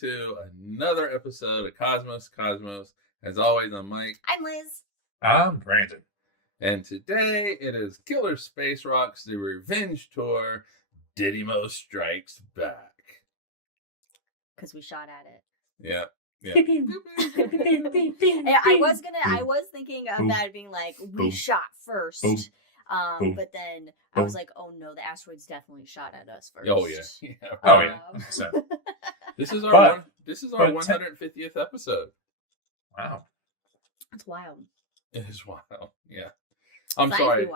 to another episode of Cosmos. As always, I'm Mike. I'm Liz. I'm Brandon. And today it is Killer Space Rocks, the Revenge Tour. Didymo Strikes Back. Because we shot at it. Yeah. I was thinking of that being like, we shot first. But then I was like, oh no, the asteroids definitely shot at us first. Oh yeah. Oh yeah. This is our 150th episode. Wow. That's wild. It is wild. Yeah. I'm sorry,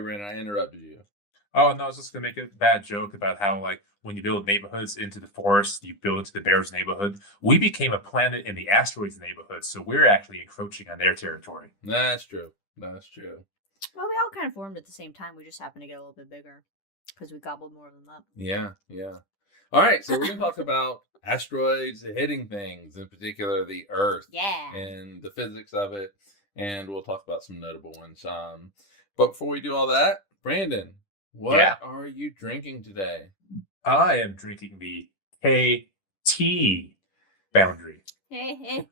Ren, I interrupted you. Oh no, I was just gonna make a bad joke about how like when you build neighborhoods into the forest, you build into the bears' neighborhood. We became a planet in the asteroids neighborhood, so we're actually encroaching on their territory. That's true. Well, we all kind of formed at the same time. We just happened to get a little bit bigger because we gobbled more of them up. Yeah. All right, so we're going to talk about asteroids hitting things, in particular the Earth. Yeah. And the physics of it, and we'll talk about some notable ones. But before we do all that, Brandon, what are you drinking today? I am drinking the KT boundary. Because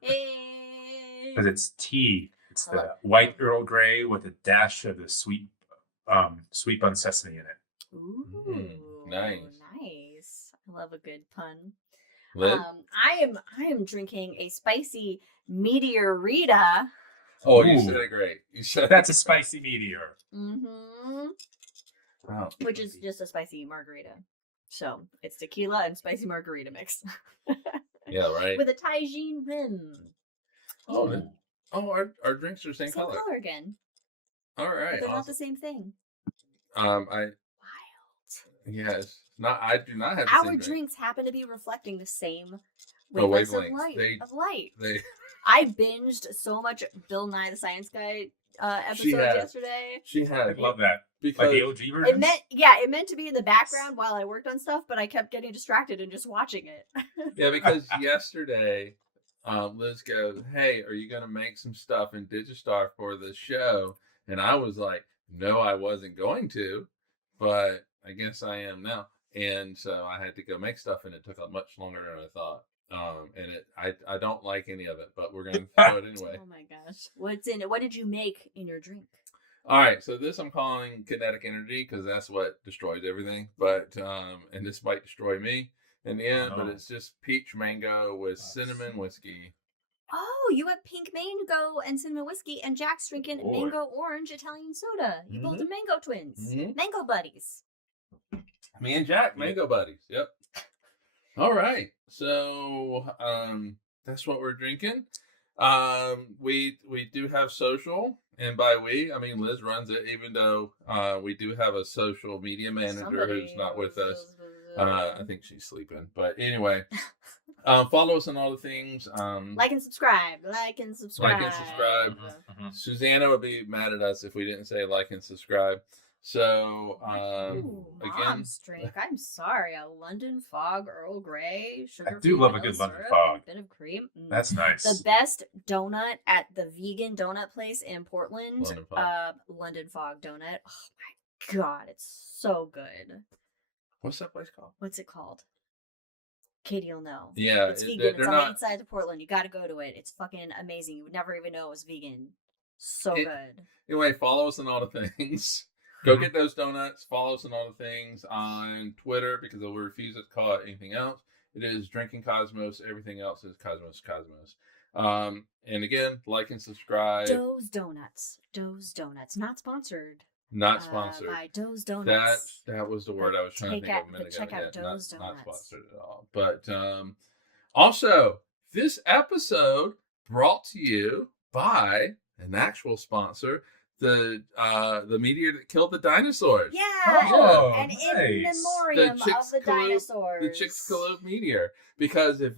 it's tea. It's the white Earl Grey with a dash of the sweet bun sesame in it. Ooh, nice. I love a good pun. Liz? I am drinking a spicy meteorita. Oh, you said it great. That's a spicy meteor. Mm-hmm. Wow. Which is just a spicy margarita. So it's tequila and spicy margarita mix. Yeah, right. With a Tajin rim. Our drinks are the same color. Again. All right. But they're not the same thing. Wild. Yes. I do not have the same Our drinks happen to be reflecting the same wavelengths of light. I binged so much Bill Nye the Science Guy episodes yesterday. She had. I love that. Because like the OG version? It meant to be in the background while I worked on stuff, but I kept getting distracted and just watching it. Yeah, because yesterday, Liz goes, "Hey, are you going to make some stuff in Digistar for the show?" And I was like, "No, I wasn't going to, but I guess I am now." And so I had to go make stuff, and it took much longer than I thought. And I don't like any of it, but we're going to do it anyway. Oh my gosh. What's in it? What did you make in your drink? All right, so this I'm calling kinetic energy because that's what destroys everything. But and this might destroy me in the end, but it's just peach mango with cinnamon whiskey. Oh, you have pink mango and cinnamon whiskey, and Jack's drinking mango orange Italian soda. You both are mango twins, mango buddies. Me and Jack, mango buddies. Yep. All right, so that's what we're drinking. We do have social. And by we, I mean Liz runs it, even though we do have a social media manager who's not with us. I think she's sleeping. But anyway, follow us on all the things. Like and subscribe. Susanna would be mad at us if we didn't say like and subscribe. So, Mom's drink. I'm sorry. A London Fog Earl Grey. I do love a good London Fog. A bit of cream. That's nice. The best donut at the vegan donut place in Portland. London Fog donut. Oh my God. It's so good. What's that place called? What's it called? Katie will know. Yeah. It's vegan. It's on the inside of Portland. You got to go to it. It's fucking amazing. You would never even know it was vegan. So good. Anyway, follow us on all the things. Go get those donuts. Follow us on all the things on Twitter because we refuse to call it anything else. It is Drinking Cosmos. Everything else is Cosmos. And again, like and subscribe. Doe's Donuts. Not sponsored. Not sponsored. By Doe's Donuts. That was the word I was trying to think of a minute ago. Check out Doe's Donuts. Not sponsored at all. But also, this episode brought to you by an actual sponsor. The meteor that killed the dinosaurs. Yeah, and in memoriam of the dinosaurs. The Chicxulub meteor. Because if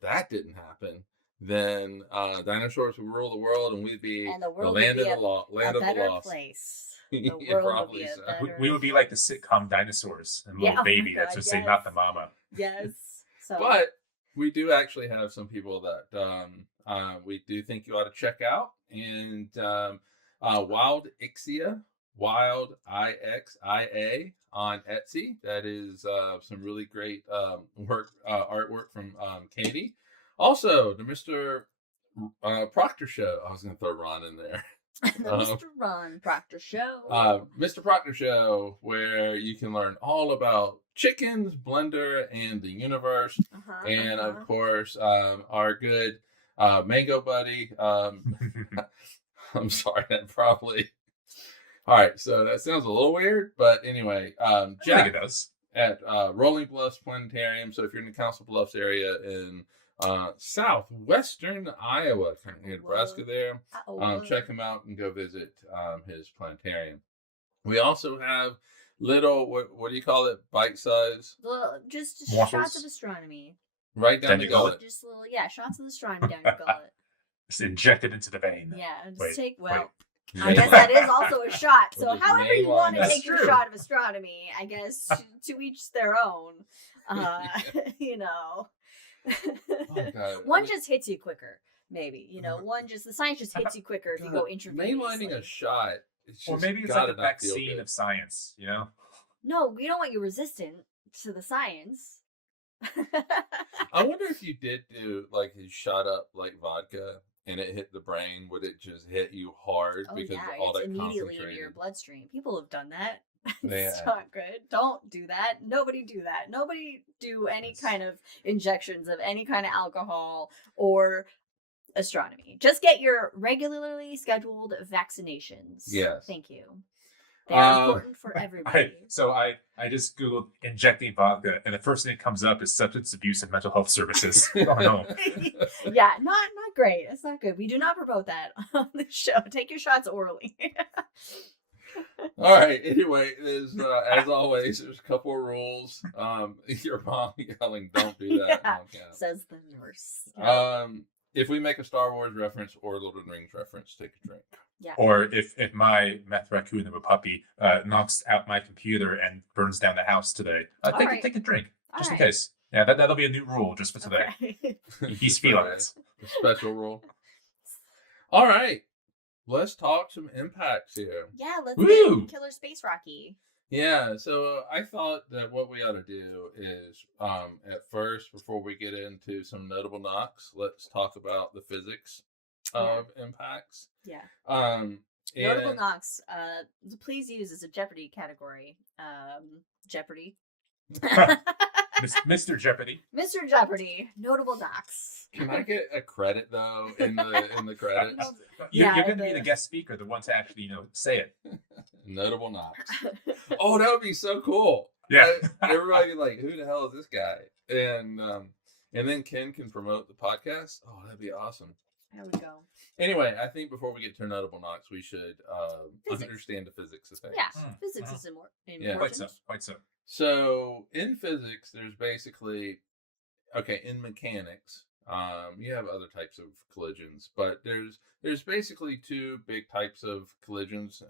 that didn't happen, then dinosaurs would rule the world, and we'd be the land of the lost. Place. The world would be a better... we would be like the sitcom dinosaurs and little baby. That's just say not the mama. Yes. But we do actually have some people that we do think you ought to check out, and Wildixia, Wildixia on Etsy. That is some really great artwork from Katie. Also, the Mr. Proctor show. I was going to throw Ron in there. The Mr. Ron Proctor show. Mr. Proctor show, where you can learn all about chickens, Blender, and the universe. And of course, our good mango buddy. I'm sorry, that probably. All right, so that sounds a little weird, but anyway, Jack I think it does. At Rolling Bluffs Planetarium. So if you're in the Council Bluffs area in southwestern Iowa, kind of near Nebraska there, check him out and go visit his planetarium. We also have little, what do you call it? Bite size? Just shots of astronomy. Right down the gullet. Just little, shots of astronomy down your gullet. It's injected into the vein. Yeah, I guess that is also a shot. So however you want to take your shot of astronomy, I guess to each their own. You know. One just hits you quicker, maybe. You know, the science just hits you quicker if you go intravenously. Mainlining a shot. Or maybe it's like a vaccine of science, you know? No, we don't want you resistant to the science. I wonder if you did do like you shot up like vodka and it hit the brain, would it just hit you hard because all that immediately into your bloodstream? People have done that. Yeah. It's not good. Don't do that. Nobody do that. Nobody do any kind of injections of any kind of alcohol or astronomy. Just get your regularly scheduled vaccinations. Yes. Thank you. They are important for everybody. I just Googled injecting vodka, and the first thing that comes up is substance abuse and mental health services. Oh no. Yeah, not great. It's not good. We do not promote that on the show. Take your shots orally. All right. Anyway, as always, there's a couple of rules. Your mom yelling, "Don't do that." Yeah, says the nurse. If we make a Star Wars reference or Lord of the Rings reference, take a drink. Yeah. Or if my meth raccoon of a puppy knocks out my computer and burns down the house today, take a drink just in case. Yeah, that'll be a new rule just for today. Okay. He's feeling it. A special rule. All right. Let's talk some impacts here. Yeah, let's get Killer Space Rocky. Yeah, so I thought that what we ought to do is, at first, before we get into some notable knocks, let's talk about the physics of impacts. Yeah. Notable knocks. Please use as a Jeopardy category. Jeopardy. Mr. Jeopardy. Mr. Jeopardy. Notable knocks. Can I get a credit though in the credits? You're going to be the guest speaker, the one to actually say it. Notable knocks. Oh, that would be so cool. Yeah. Everybody like, who the hell is this guy? And then Ken can promote the podcast. Oh, that'd be awesome. There we go. Anyway, I think before we get to notable knocks, we should understand the physics of things. Yeah, physics is important. Yeah, quite so. So in physics, there's basically, in mechanics, you have other types of collisions, but there's basically two big types of collisions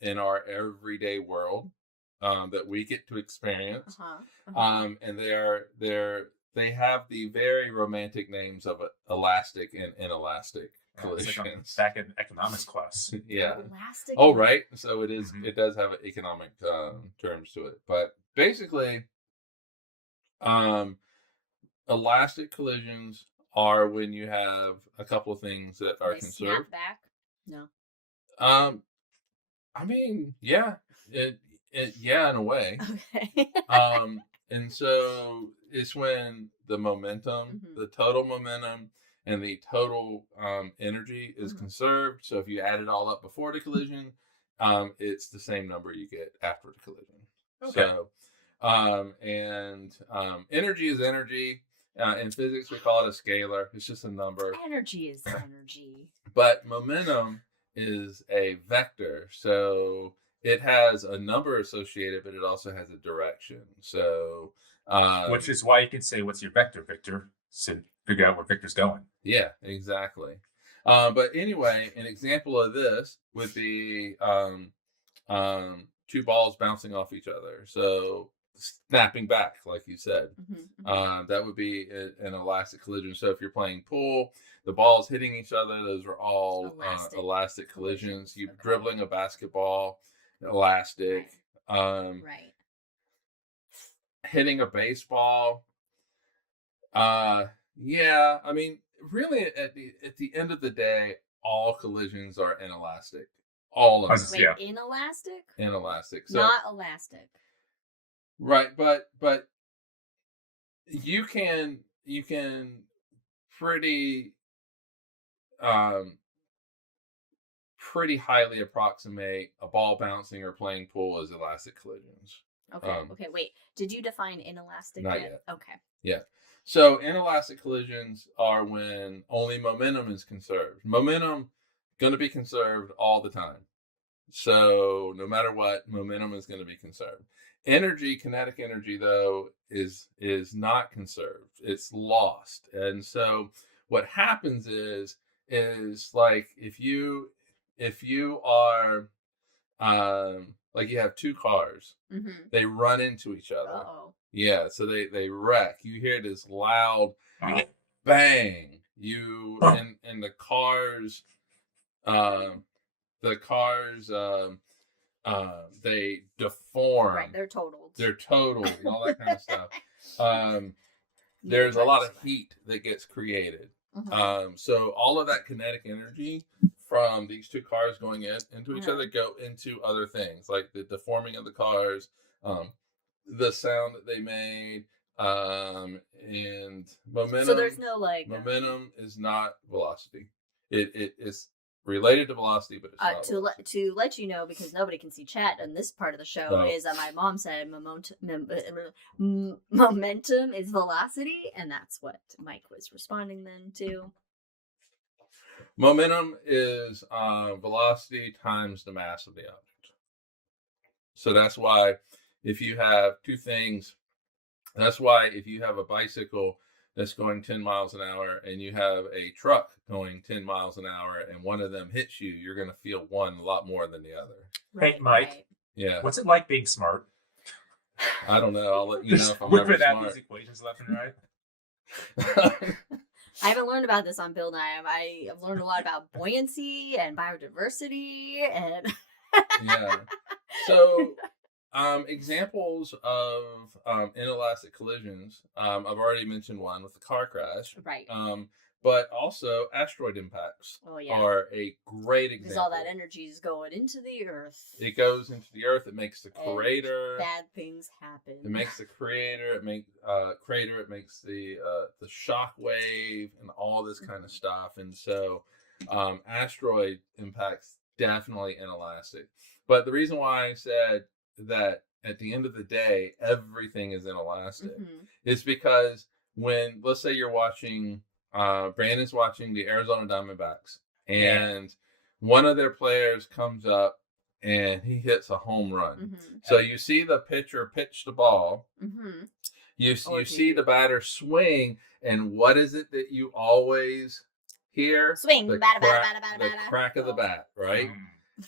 in our everyday world that we get to experience, and they have the very romantic names of elastic and inelastic collisions. Back in economics class. Yeah. Elastic. Oh, right. So it is. It does have economic terms to it, but basically, elastic collisions are when you have a couple of things that are conserved. Snap back? No. I mean, yeah, in a way. Okay. And so it's when the momentum, the total momentum, and the total energy is conserved. So if you add it all up before the collision, it's the same number you get after the collision. Okay. So, energy is energy. In physics, we call it a scalar. It's just a number. Energy is energy. But momentum is a vector. So it has a number associated, but it also has a direction. So, which is why you can say, "What's your vector, Victor?" So figure out where Victor's going. Yeah, exactly. But anyway, an example of this would be two balls bouncing off each other. So snapping back, like you said, that would be an elastic collision. So if you're playing pool, the balls hitting each other, those are all elastic collisions. You're dribbling a basketball, elastic. Right. Hitting a baseball. Yeah. I mean, really, at the end of the day, all collisions are inelastic. All of them. Wait, Yeah. inelastic? Inelastic. So, not elastic. Right, but you can pretty pretty highly approximate a ball bouncing or playing pool as elastic collisions. Okay, wait. Did you define inelastic Not yet. Okay. Yeah. So inelastic collisions are when only momentum is conserved. Momentum going to be conserved all the time. So no matter what, momentum is going to be conserved. Energy, kinetic energy, though, is not conserved. It's lost. And so what happens is like if you are like you have two cars, they run into each other. Uh-oh. Yeah, so they wreck. You hear this loud bang. You and the cars they deform. Right, they're totaled. They're totaled and all that kind of stuff. There's a lot of heat that gets created. So all of that kinetic energy from these two cars going into each other go into other things, like the deforming of the cars, the sound that they made, and momentum. So there's no momentum is not velocity. It is related to velocity, but it's not to let you know, because nobody can see chat on this part of the show, is that my mom said momentum is velocity, and that's what Mike was responding then to. Momentum is velocity times the mass of the object. So that's why if you have two things, that's why if you have a bicycle that's going 10 miles an hour and you have a truck going 10 miles an hour and one of them hits you, you're going to feel one a lot more than the other. Hey, Mike. Right. Yeah. What's it like being smart? I don't know. I'll let you know if I'm ever whipping out smart. these equations left and right. I haven't learned about this on Bill Nye. I've learned a lot about buoyancy and biodiversity and yeah. So examples of inelastic collisions. I've already mentioned one with the car crash. Right. But also asteroid impacts are a great example. Because all that energy is going into the earth. It goes into the earth. It makes the crater. Bad things happen. It makes the crater. It makes crater. It makes the shock wave and all this kind of stuff. And so, asteroid impacts definitely inelastic. But the reason why I said that at the end of the day everything is inelastic is because when, let's say you're watching. Brandon's watching the Arizona Diamondbacks, and one of their players comes up and he hits a home run. So you see the pitcher pitch the ball. You see the batter swing, and what is it that you always hear? Swing, the crack of the bat, right?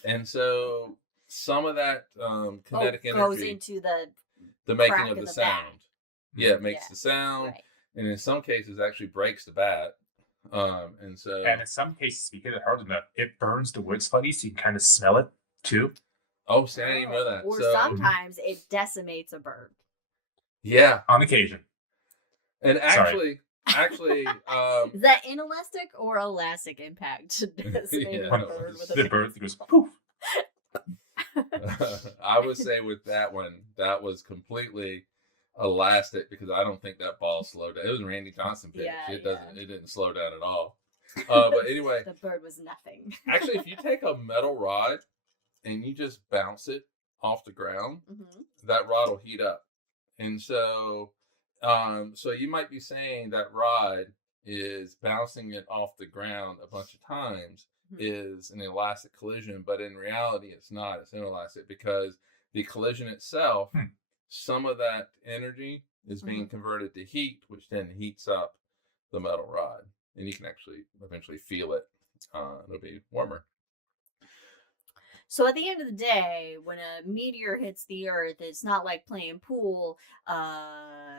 And so some of that kinetic energy goes into the making of the sound. Bat. Yeah, it makes the sound. Right. And in some cases, actually breaks the bat. And in some cases, if you hit it hard enough, it burns the wood sluggy, so you can kind of smell it too. Oh, see, I didn't even know that. Or sometimes it decimates a bird. Yeah, on occasion. And actually, is that inelastic or elastic impact? The bird goes poof. I would say with that one, that was completely elastic, because I don't think that ball slowed down. It was a Randy Johnson pitch. It didn't slow down at all. But anyway, the bird was nothing. Actually, if you take a metal rod and you just bounce it off the ground, that rod will heat up. And so so you might be saying that rod is bouncing it off the ground a bunch of times is an elastic collision, but in reality it's not. It's inelastic, because the collision itself, some of that energy is being converted to heat, which then heats up the metal rod, and you can actually eventually feel it. It'll be warmer. So at the end of the day, when a meteor hits the earth, it's not like playing pool.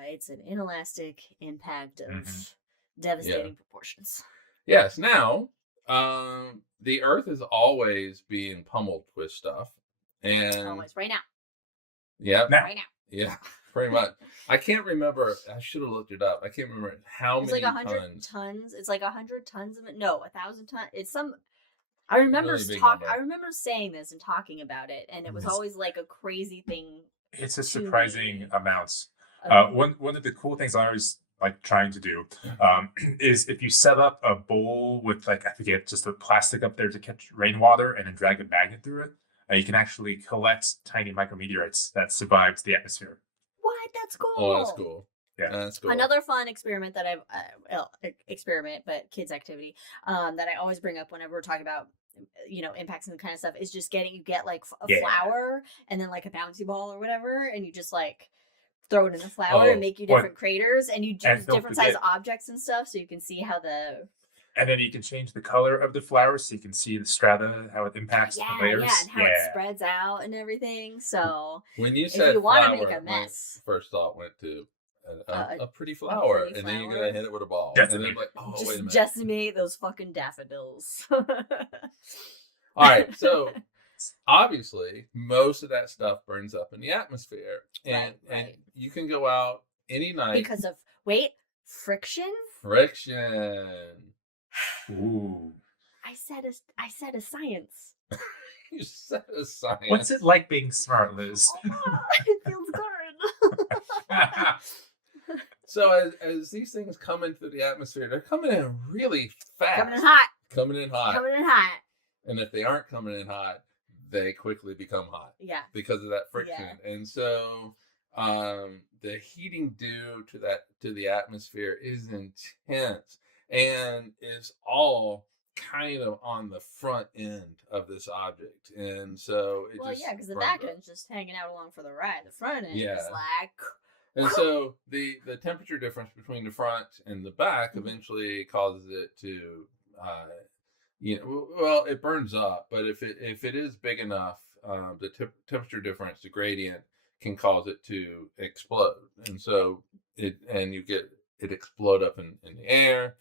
It's an inelastic impact of devastating proportions. Yes. Now, the earth is always being pummeled with stuff. And always right now. Yeah. Right now. Yeah, pretty much. I can't remember. I should have looked it up. I can't remember how it's many like 100 tons. It's like 100 tons of it. No, 1,000 tons. It's some. I remember Really I remember saying this and talking about it, and it was always like a crazy thing. It's a surprising amount. One of the cool things I always like trying to do is if you set up a bowl with like I forget just a plastic up there to catch rainwater and then drag a magnet through it, you can actually collect tiny micrometeorites that survived the atmosphere. What? That's cool. Oh, that's cool. Yeah, that's cool. Another fun experiment that experiment, but kids activity, that I always bring up whenever we're talking about, impacts and kind of stuff is just you get like a flower and then like a bouncy ball or whatever, and you just like throw it in the flower and make you different craters, and you choose different size objects and stuff so you can see how and then you can change the color of the flower so you can see the strata, how it impacts the layers. Yeah, and how it spreads out and everything. So when you said if you flower, want to make a mess, my first thought went to a pretty flower, and then you're gonna hit it with a ball, and then like, wait a minute, decimate those fucking daffodils. All right, so obviously most of that stuff burns up in the atmosphere, and you can go out any night because of friction. Ooh. I said a science. You said a science. What's it like being smart, Liz? It feels good. So as these things come into the atmosphere, they're coming in really fast. Coming in hot. And if they aren't coming in hot, they quickly become hot. Yeah. Because of that friction. Yeah. And so the heating due to the atmosphere is intense and is all kind of on the front end of this object. And so because the back end's just hanging out along for the ride. The front end is like and so the temperature difference between the front and the back eventually causes it to it burns up, but if it is big enough, the temperature difference, the gradient, can cause it to explode. And so you get it explode up in the air.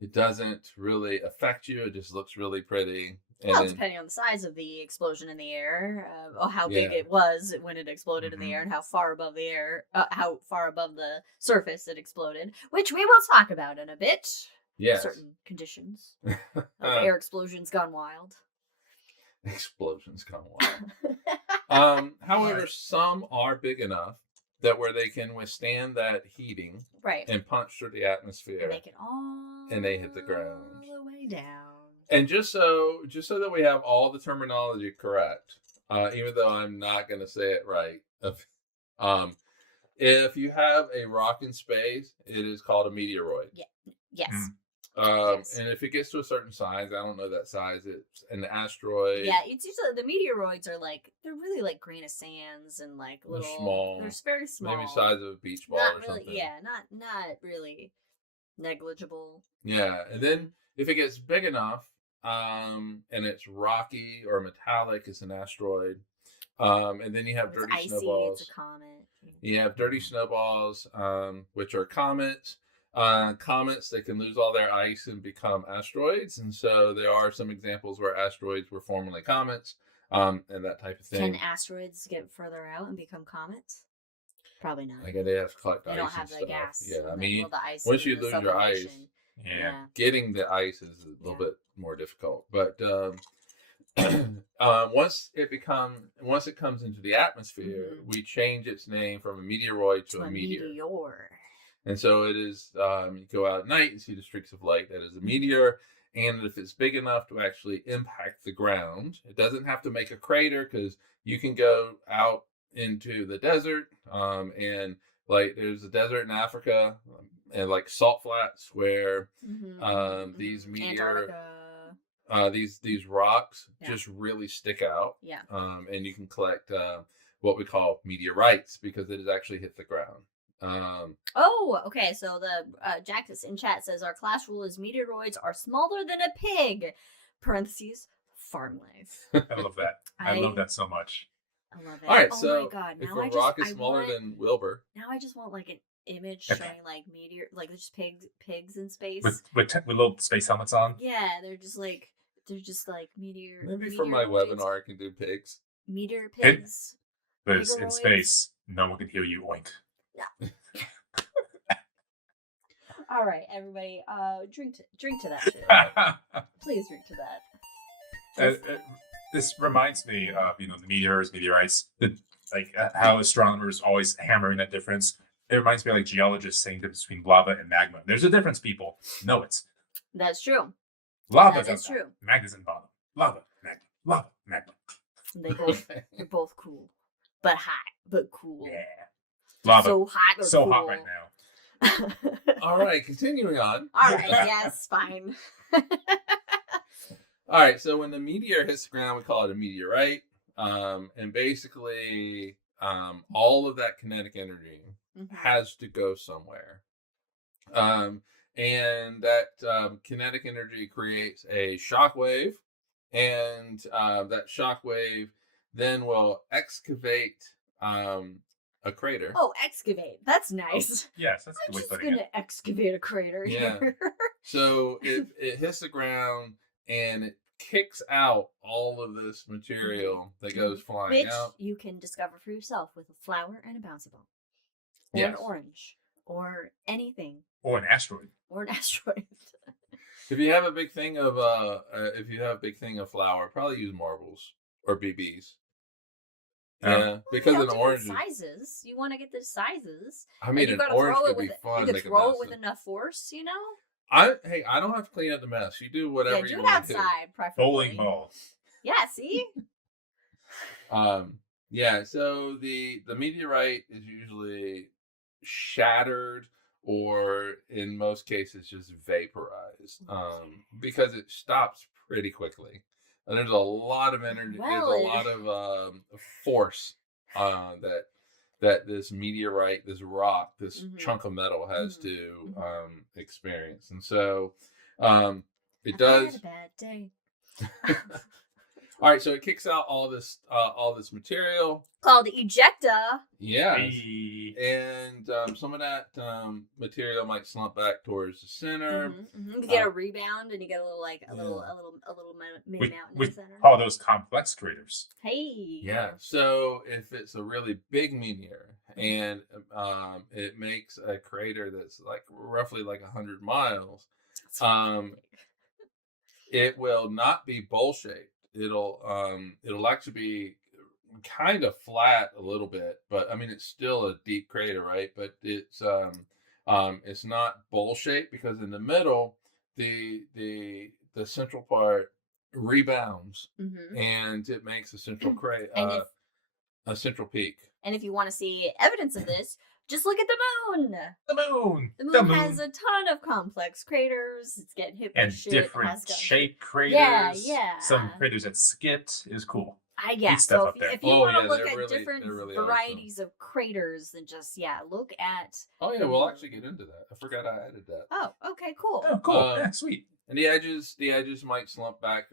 It doesn't really affect you. It just looks really pretty. And depending on the size of the explosion in the air, or how big it was when it exploded in the air, and how far above the surface it exploded, which we will talk about in a bit. Yes. Certain conditions of air explosions gone wild. Explosions gone wild. However, some are big enough that where they can withstand that heating, and punch through the atmosphere, and make it all, and they hit the ground all the way down. And just so that we have all the terminology correct, even though I'm not going to say it right, if you have a rock in space, it is called a meteoroid. Yeah. Yes. And if it gets to a certain size, I don't know that size, it's an asteroid. Yeah, it's usually the meteoroids are they're really like grain of sands and like little. They're small. They're very small. Maybe size of a beach ball or something. Yeah, not really negligible. Yeah, and then if it gets big enough, and it's rocky or metallic, it's an asteroid. And then you have dirty snowballs. It's a comet. You have dirty snowballs, which are comets. Comets, they can lose all their ice and become asteroids, and so there are some examples where asteroids were formerly comets, and that type of thing. Can asteroids get further out and become comets? Probably not. Like they have to collect ice. They don't have the stuff. Gas. Yeah, I mean, the ice once you lose your ice, yeah, getting the ice is a little bit more difficult. But once it comes into the atmosphere, we change its name from a meteoroid to a meteor. And so it is, you go out at night and see the streaks of light. That is a meteor. And if it's big enough to actually impact the ground, it doesn't have to make a crater, because you can go out into the desert. And like there's a desert in Africa and like salt flats where these meteor, these rocks just really stick out. Yeah. And you can collect what we call meteorites, because it has actually hit the ground. Okay. So the Jack in chat says our class rule is meteoroids are smaller than a pig. Parentheses farm life. I love that. I love that so much. I love it. All right, so my God, if a rock is smaller than Wilbur, now I just want like an image showing like meteor, like just pigs in space with little space helmets on. Yeah, they're just like meteor. Maybe for my webinar I can do pigs. meteor pigs. Because in Pigoroids. space, no one can hear you oink. All right, everybody, drink to that shit. Please drink to that. This reminds me of the meteors, meteorites, how astronomers always hammering that difference. It reminds me of like geologists saying the difference between lava and magma. There's a difference, people. Know it. That's true. Lava That is top, true. magma's in bottom. Lava, magma, lava, magma. They're both cool, but hot, but cool. Yeah. Lava. So hot. So cool. hot right now. All right, continuing on. All right, yes, fine. All right, so when the meteor hits the ground, we call it a meteorite. And basically, all of that kinetic energy has to go somewhere. And that kinetic energy creates a shock wave, and that shock wave then will excavate a crater. Oh, excavate. That's nice. Oh, yes, that's I'm the way just putting gonna it. excavate a crater here. So it hits the ground and it kicks out all of this material that goes flying Which out. you can discover for yourself with a flower and a bouncy ball. Or an orange. Or anything. Or an asteroid. Or an asteroid. If you have a big thing of flour, probably use marbles or BBs. Yeah, because an orange sizes. You want to get the sizes. I mean, an orange could be fun. You could throw it with enough force, I don't have to clean up the mess. You do whatever you want to. Do it outside, preferably. Bowling ball. Yeah, see? Yeah, so the meteorite is usually shattered or in most cases just vaporized because it stops pretty quickly. And there's a lot of energy, there's a lot of force that this meteorite, this rock, this chunk of metal has to experience. And so it does. Had a bad day. All right, so it kicks out all this material called ejecta. Yeah, and some of that material might slump back towards the center. You get a rebound, and you get a little mini mountain in the center. We call those complex craters. Hey. Yeah. So if it's a really big meteor and it makes a crater that's like roughly like 100 miles, it will not be bowl shaped. It'll actually be kind of flat a little bit, but I mean it's still a deep crater, right? But it's not bowl shaped because in the middle the central part rebounds and it makes a central a central peak. And if you want to see evidence of this, just look at the moon. The moon has a ton of complex craters. It's getting hit by shit. Different shaped craters. Yeah. Some craters that skipped. It was cool. So if you want to look at different really varieties of craters, then just look at. Oh yeah, we'll actually get into that. I forgot I added that. Oh, okay, cool. Oh, cool. Yeah, sweet. And the edges might slump back.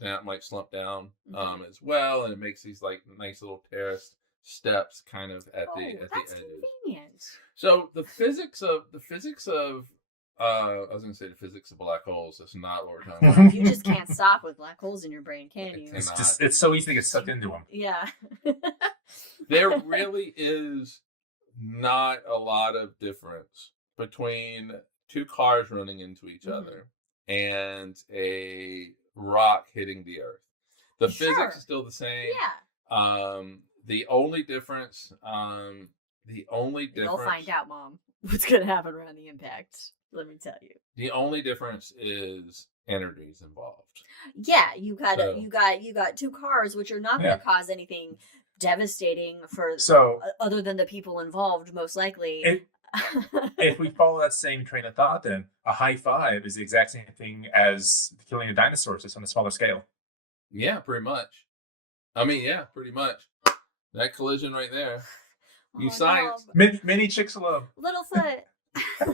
That might slump down as well, and it makes these like nice little terraced steps kind of at the edges. Convenient. So the physics of I was going to say the physics of black holes. That's not what we're talking about. You just can't stop with black holes in your brain, can you? It's so easy to get sucked into them. Yeah. There really is not a lot of difference between two cars running into each other and a rock hitting the earth. The physics is still the same. Yeah. The only difference. You'll find out, Mom, what's gonna happen around the impact. Let me tell you. The only difference is energies involved. Yeah, you got two cars which are not going to cause anything devastating for other than the people involved, most likely. If we follow that same train of thought, then a high five is the exact same thing as killing a dinosaur, just on a smaller scale. Yeah, pretty much. I mean, yeah, pretty much. That collision right there. You science. Mini Chicxulub. Littlefoot.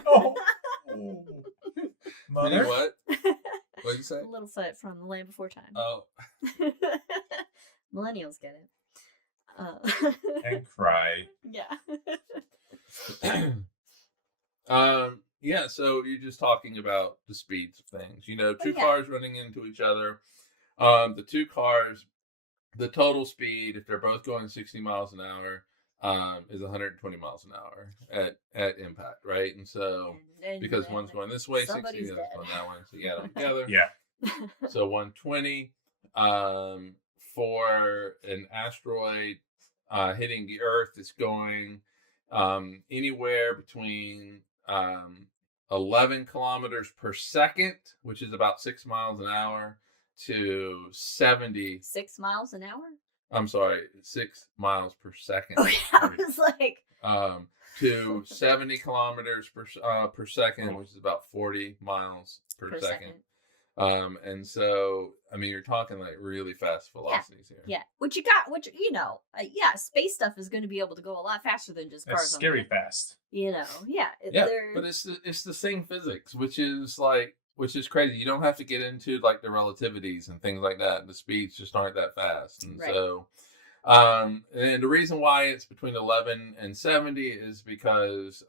Oh. Mother? Mini what? What'd you say? Littlefoot from The Land Before Time. Oh. Millennials get it. And cry. Yeah. Yeah, so you're just talking about the speeds of things. Two cars running into each other. The two cars the total speed, if they're both going 60 miles an hour, is 120 miles an hour at impact, right? And so because one's going this way 60, the other's going that way, so you add them together. Yeah. So 120 for an asteroid hitting the Earth is going anywhere between 11 kilometers per second, which is about 6 miles an hour, to 70. 6 miles an hour? I'm sorry, 6 miles per second. Oh, yeah, I was like. To 70 kilometers per second, which is about 40 miles per second. And so, I mean, you're talking like really fast velocities here. Yeah, space stuff is going to be able to go a lot faster than just cars. It's scary fast. But it's the same physics, which is crazy. You don't have to get into like the relativities and things like that. The speeds just aren't that fast, and so. And the reason why it's between 11 and 70 is because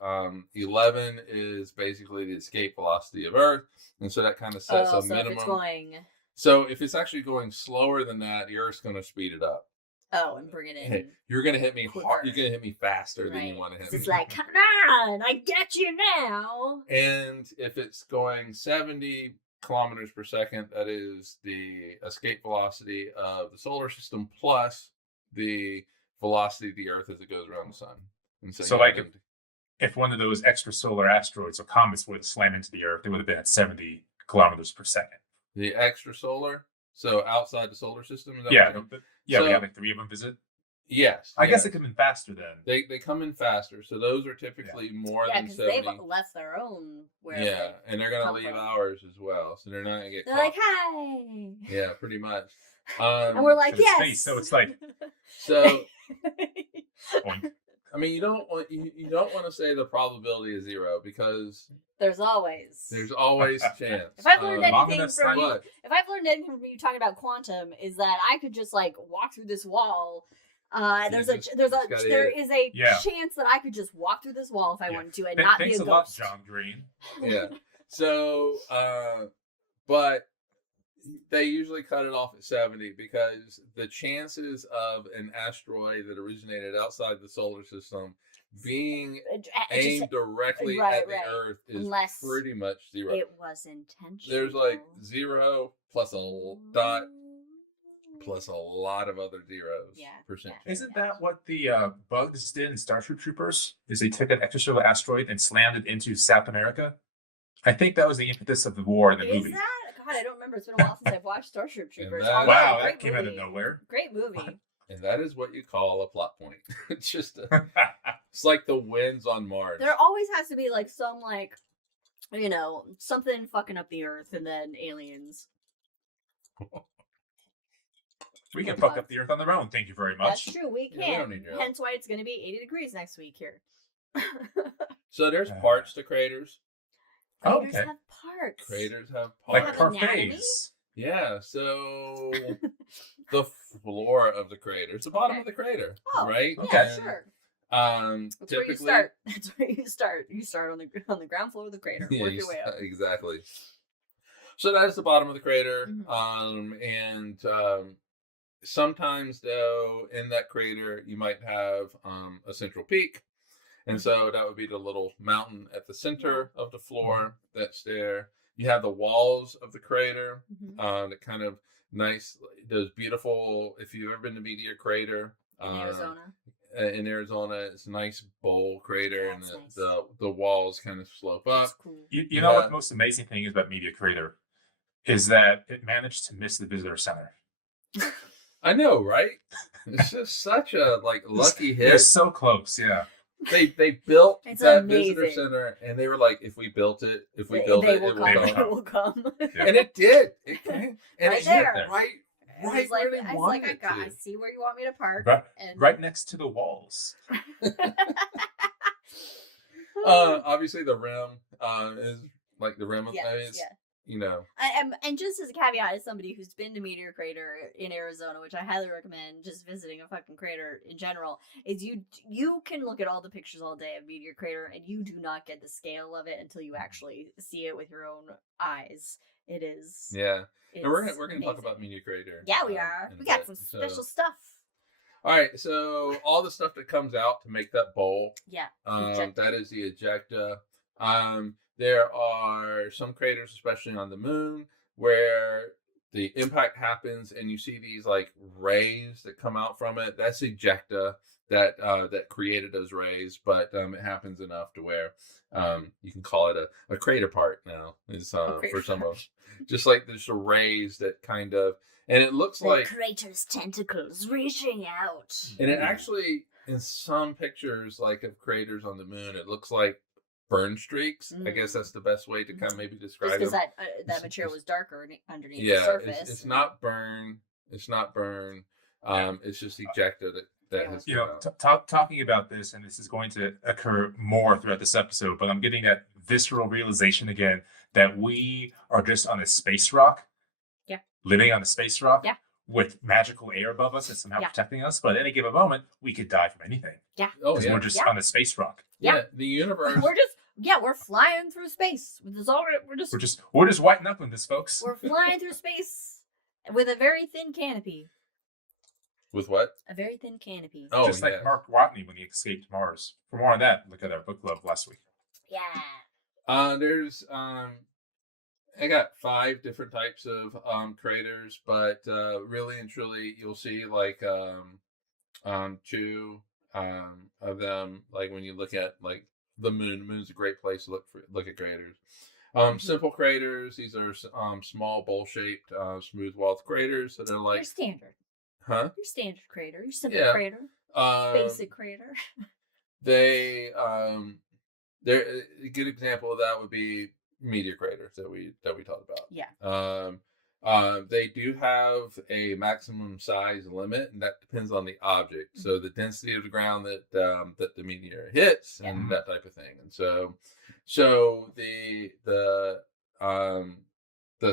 11 is basically the escape velocity of Earth, and so that kind of sets a minimum. So if it's actually going slower than that, the Earth's going to speed it up. Oh, and bring it in. Hey, you're going to hit me hard. You're going to hit me faster than you want to hit me. It's like, come on, I get you now. And if it's going 70 kilometers per second, that is the escape velocity of the solar system plus the velocity of the Earth as it goes around the sun. And so like if one of those extrasolar asteroids or comets would slam into the Earth, it would have been at 70 kilometers per second. The extrasolar, so outside the solar system? We have like 3 of them visit. Yes. I guess it could have been faster then. They come in faster, so those are typically more than 70. Yeah, because they've left their own. And they're going to leave ours as well, so they're not going to get caught. They're like, hi! Yeah, pretty much. And we're like, yes! Space, so it's like... So... I mean, you don't want to say the probability is 0 because there's always a chance. If I've learned anything from you talking about quantum, is that I could just like walk through this wall. There is a chance that I could just walk through this wall if I wanted to and not be a ghost. Thanks a lot, John Green. Yeah. So, but they usually cut it off at 70 because the chances of an asteroid that originated outside the solar system being aimed directly at the Earth is pretty much 0. It was intentional. There's like 0 plus a dot plus a lot of other zeros. Percent. Isn't that what the bugs did in Starship Troopers? Is they took an extrasolar asteroid and slammed it into South America? I think that was the impetus of the war in the movie. God, I don't remember. It's been a while since I've watched Starship Troopers. That came out of nowhere. Great movie. And that is what you call a plot point. It's just, it's like the winds on Mars. There always has to be like some something fucking up the Earth and then aliens. We can fuck up the Earth on their own. Thank you very much. That's true. We can. Hence why it's going to be 80 degrees next week here. So there's parts to craters. Craters have parts. Craters have parts. Like parfaits. Yeah, so the floor of the crater. It's the bottom of the crater, right? Yeah, sure. That's where you start. That's where you start. You start on the ground floor of the crater. Work your way up. Exactly. So that is the bottom of the crater. And sometimes, though, in that crater, you might have a central peak. And so that would be the little mountain at the center of the floor that's there. You have the walls of the crater, that kind of nice, those beautiful, if you've ever been to Meteor Crater. In Arizona, it's a nice bowl crater, and the walls kind of slope up. Cool. You know what the most amazing thing is about Meteor Crater? Is that it managed to miss the visitor center. I know, right? It's just such a lucky hit. They're so close, yeah. They built that amazing. visitor center, and they were like, if we built it, it will come. Yeah. And it did. It came. And right there. Right where they wanted it to. I see where you want me to park. Right next to the walls. Obviously, the rim is like the rim of things. You know. And just as a caveat, as somebody who's been to Meteor Crater in Arizona, which I highly recommend, just visiting a fucking crater in general, is you can look at all the pictures all day of Meteor Crater, and you do not get the scale of it until you actually see it with your own eyes. It is. Yeah. It's And we're gonna amazing. talk about Media Creator. Yeah, we are. We got some special stuff. All right, so all the stuff that comes out to make that bowl, Yeah, that is the ejecta. There are some craters, especially on the moon, where the impact happens and you see these like rays that come out from it. That's ejecta that created those rays, but it happens enough to where you can call it a crater part now. Is for some of just like there's the rays that kind of. And it looks like crater's tentacles reaching out. And it actually, in some pictures, like of craters on the moon, it looks like burn streaks. I guess that's the best way to kind of maybe describe it. Because that material was darker underneath the surface. It's not burn. It's not burn. It's just ejecta that has. You know, talking about this, and this is going to occur more throughout this episode, but I'm getting that visceral realization again that we are just on a space rock. Living on a space rock with magical air above us and somehow protecting us. But at any given moment, we could die from anything. Yeah. Because we're just on a space rock. Yeah. The universe. We're flying through space. We're just white knuckling this, folks. We're flying through space with a very thin canopy. With what? A very thin canopy. Oh, just like Mark Watney when he escaped Mars. For more on that, look at our book club last week. Yeah. There's I got 5 different types of craters, but really and truly, you'll see like 2 of them. Like when you look at like the moon, the moon's a great place to look at craters. Simple craters. These are small bowl-shaped, smooth-walled craters that are like your standard. Huh? Your standard crater. Your simple crater. Basic crater. They're a good example of that would be meteor craters that we talked about. Yeah. They do have a maximum size limit, and that depends on the object. So the density of the ground that the meteor hits, and that type of thing. And so the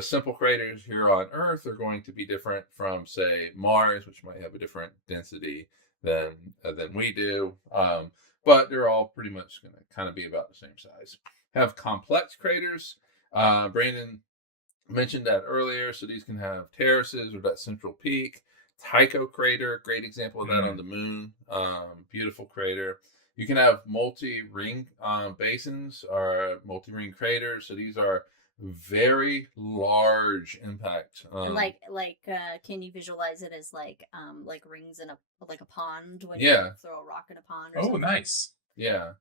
simple craters here on Earth are going to be different from, say, Mars, which might have a different density than we do. But they're all pretty much going to kind of be about the same size. Have complex craters. Brandon mentioned that earlier. So these can have terraces or that central peak. Tycho crater, great example of that on the moon. Beautiful crater. You can have multi-ring basins or multi-ring craters. So these are very large impact. Can you visualize it as like rings in a pond when you throw a rock in a pond? Or something? Nice. Yeah.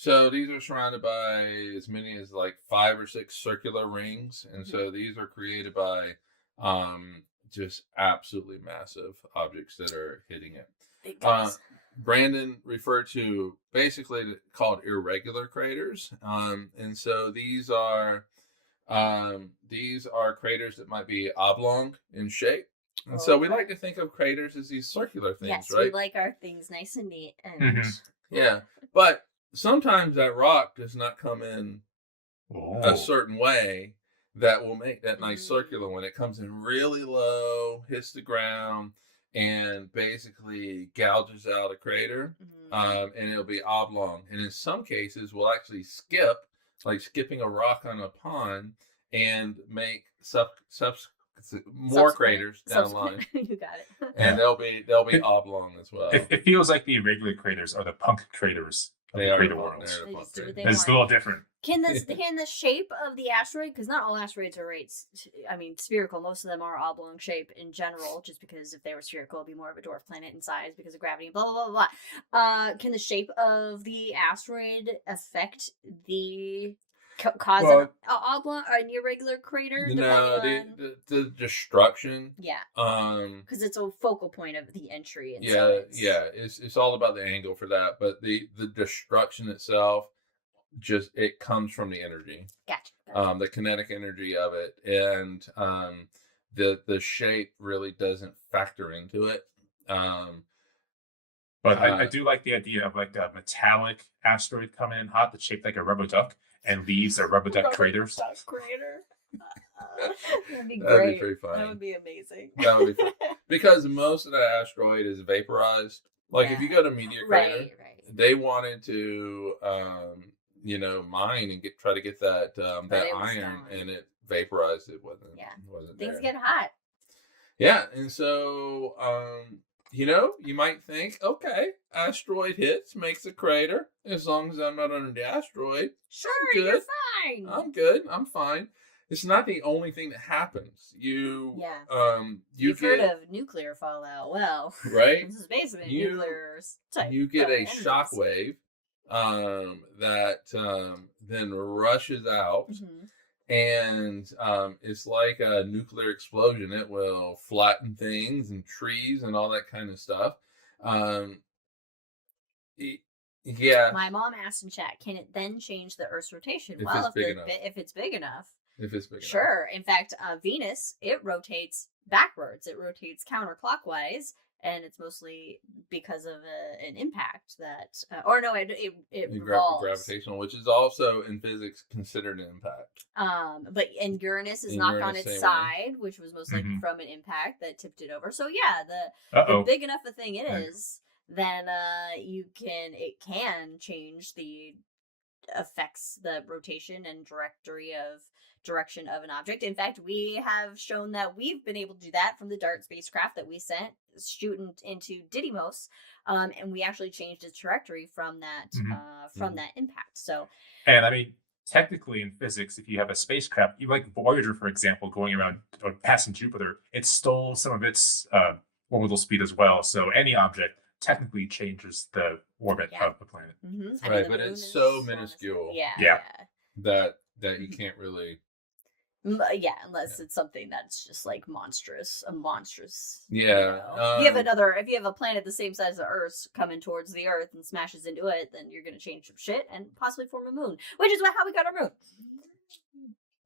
So these are surrounded by as many as like 5 or 6 circular rings, and so these are created by just absolutely massive objects that are hitting it. Brandon referred to basically called irregular craters, and so these are craters that might be oblong in shape. And so we like to think of craters as these circular things, yes, right? We like our things nice and neat. And yeah, but sometimes that rock does not come in a certain way that will make that nice circular one. It comes in really low, hits the ground, and basically gouges out a crater, and it'll be oblong. And in some cases, we'll actually skipping a rock on a pond, and make more craters down the line. You got it. And they'll be oblong as well. It feels like the irregular craters are the punk craters. They are crater world. It's a little different. Can the shape of the asteroid, because not all asteroids are spherical. Most of them are oblong shape in general, just because if they were spherical, it'd be more of a dwarf planet in size because of gravity, blah, blah, blah, blah. Can the shape of the asteroid affect the cause of oblong or an irregular crater? No, the destruction. Yeah. Because it's a focal point of the entry. And it's all about the angle for that, but the destruction itself, it comes from the energy. Gotcha. The kinetic energy of it, and the shape really doesn't factor into it. But I do like the idea of like a metallic asteroid coming in hot that's shaped like a rubber duck and leaves a rubber duck craters. Duck crater. That'd be great. That'd be pretty funny. That would be amazing. That would be fun. Because most of the asteroid is vaporized. Like if you go to meteor crater, they wanted to mine and try to get that iron, and it vaporized. It wasn't. Yeah. It wasn't Things there. get hot. Yeah, and so you might think, okay, asteroid hits, makes a crater. As long as I'm not under the asteroid, Sure, I'm good. you're fine. I'm good. I'm fine. It's not the only thing that happens. You've heard of nuclear fallout. Well, right. This is basically nuclear type. You get a energies. shock wave that then rushes out. Mm-hmm. And it's like a nuclear explosion. It will flatten things and trees and all that kind of stuff. Yeah. My mom asked in chat, can it then change the Earth's rotation? If it's big enough. If it's big enough. If it's big Sure. Enough. In fact, Venus, it rotates backwards. It rotates counterclockwise. And it's mostly because of an impact that, it revolves. Gravitational, which is also in physics considered an impact. But Uranus is knocked on its side, which was most likely from an impact that tipped it over. So yeah, the big enough a thing it is, then it can change the affects the rotation and direction of an object. In fact, we have shown that we've been able to do that from the DART spacecraft that we sent shooting into Didymos, and we actually changed its trajectory from that that impact. So, and I mean, technically in physics, if you have a spacecraft, like Voyager, for example, going around or passing Jupiter, it stole some of its orbital speed as well. So any object technically changes the orbit of the planet. Mm-hmm. Right, but it's so minuscule. Yeah. That you can't really. Yeah, unless it's something that's just like monstrous. Yeah. If you have a planet the same size as Earth coming towards the Earth and smashes into it, then you're going to change some shit and possibly form a moon, which is how we got our moon.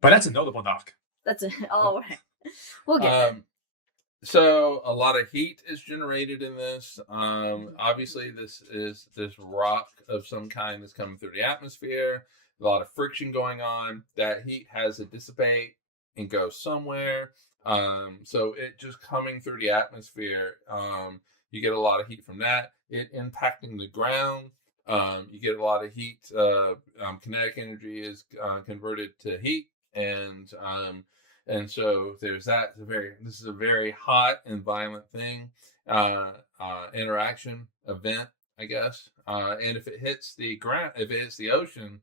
But that's a notable knock. Right. We'll get there. So a lot of heat is generated in this. Obviously, this is this rock of some kind that's coming through the atmosphere. A lot of friction going on. That heat has to dissipate and go somewhere. So it just coming through the atmosphere, you get a lot of heat from that. It impacting the ground. You get a lot of heat. Kinetic energy is converted to heat, and so there's that. This is a very hot and violent thing. Interaction event, I guess. And if it hits the ground, if it hits the ocean,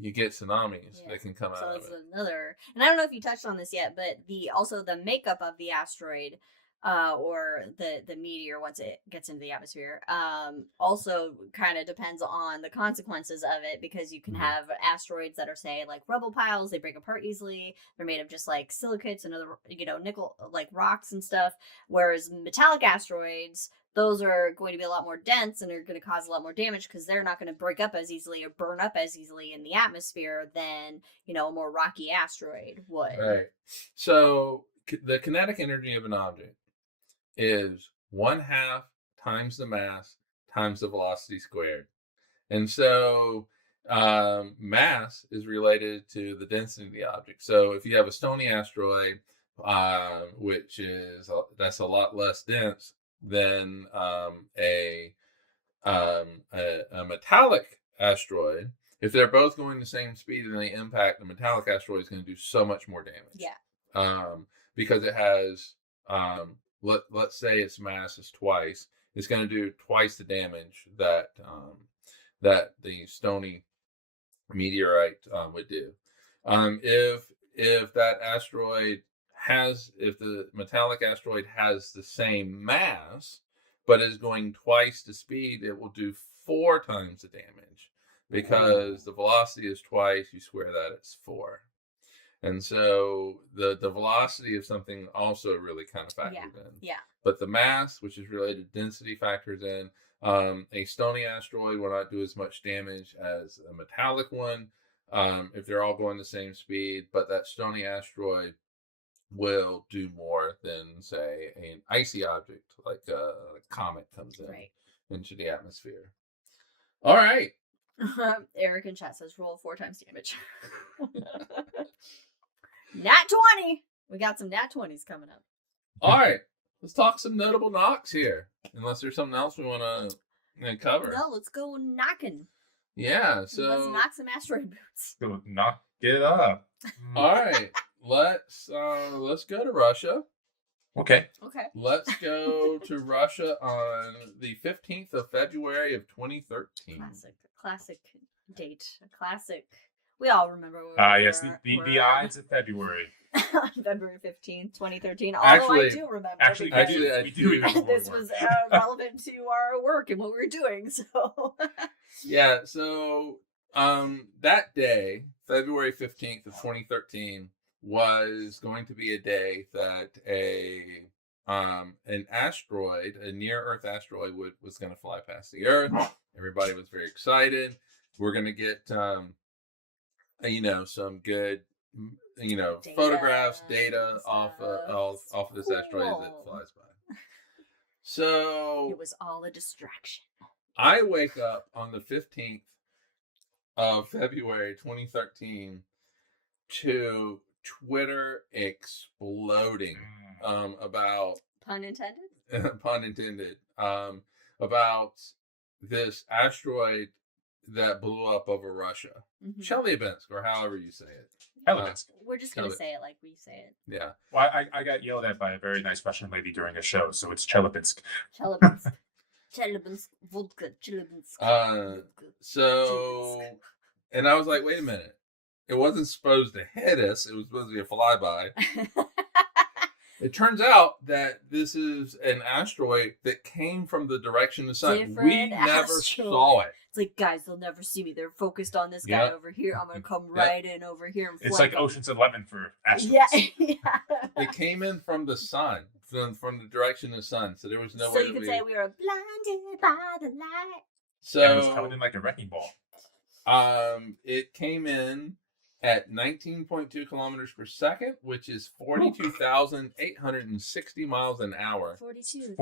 you get tsunamis that can come out of it. So it's another, and I don't know if you touched on this yet, but the makeup of the asteroid, or the meteor once it gets into the atmosphere, also kind of depends on the consequences of it, because you can have asteroids that are, say, like rubble piles. They break apart easily. They're made of just like silicates and other, nickel, like rocks and stuff. Whereas metallic asteroids, those are going to be a lot more dense and are going to cause a lot more damage, because they're not going to break up as easily or burn up as easily in the atmosphere than, a more rocky asteroid would. Right. So the kinetic energy of an object is 1/2 times the mass times the velocity squared. And so mass is related to the density of the object. So if you have a stony asteroid, which is that's a lot less dense than a metallic asteroid, if they're both going the same speed and they impact, the metallic asteroid is going to do so much more damage. Yeah. Because it has let's say its mass is twice, it's going to do twice the damage that the stony meteorite would do. If that asteroid if the metallic asteroid has the same mass but is going twice the speed, it will do 4 times the damage, because the velocity is twice, you square that, it's 4. And so the velocity of something also really kind of factors in. Yeah. But the mass, which is related to density, factors in. A stony asteroid will not do as much damage as a metallic one if they're all going the same speed. But that stony asteroid will do more than, say, an icy object like a comet comes in into the atmosphere. All right. Eric in chat says roll 4 times damage. Nat 20. We got some Nat 20s coming up. All right. Let's talk some notable knocks here. Unless there's something else we want to cover. No, let's go knocking. Yeah, so let's knock some asteroid boots. Go knock it up. All right. let's go to Russia. Okay. Let's go to Russia on the 15th of February of 2013. Classic date. A classic. We all remember. Yes, the Ides of February. February 15th, 2013. Actually, I do remember. Actually, we do remember. This was relevant to our work and what we were doing. So. Yeah. So, that day, February 15th of 2013, was going to be a day that an asteroid, a near Earth asteroid, was going to fly past the Earth. Everybody was very excited. We're going to get, some good, photographs, data off of this asteroid as it flies by. So it was all a distraction. I wake up on the 15th of February 2013 to Twitter exploding about pun intended about this asteroid that blew up over Russia. Chelyabinsk, or however you say it. Chelyabinsk. We're just going to say it like we say it. Yeah. Well, I got yelled at by a very nice Russian lady during a show, so it's Chelyabinsk. Chelyabinsk, vodka, Chelyabinsk. So, and I was like, wait a minute. It wasn't supposed to hit us. It was supposed to be a flyby. It turns out that this is an asteroid that came from the direction of the sun. We never saw it. It's like, guys, they'll never see me. They're focused on this guy over here. I'm going to come right in over here and fly. It's like Ocean's 11 for asteroids. Yeah. It came in from the sun, from the direction of the sun. So there was no way. So you could say we were blinded by the light. So it was coming in like a wrecking ball. It came in at 19.2 kilometers per second, which is 42,860 miles an hour. 42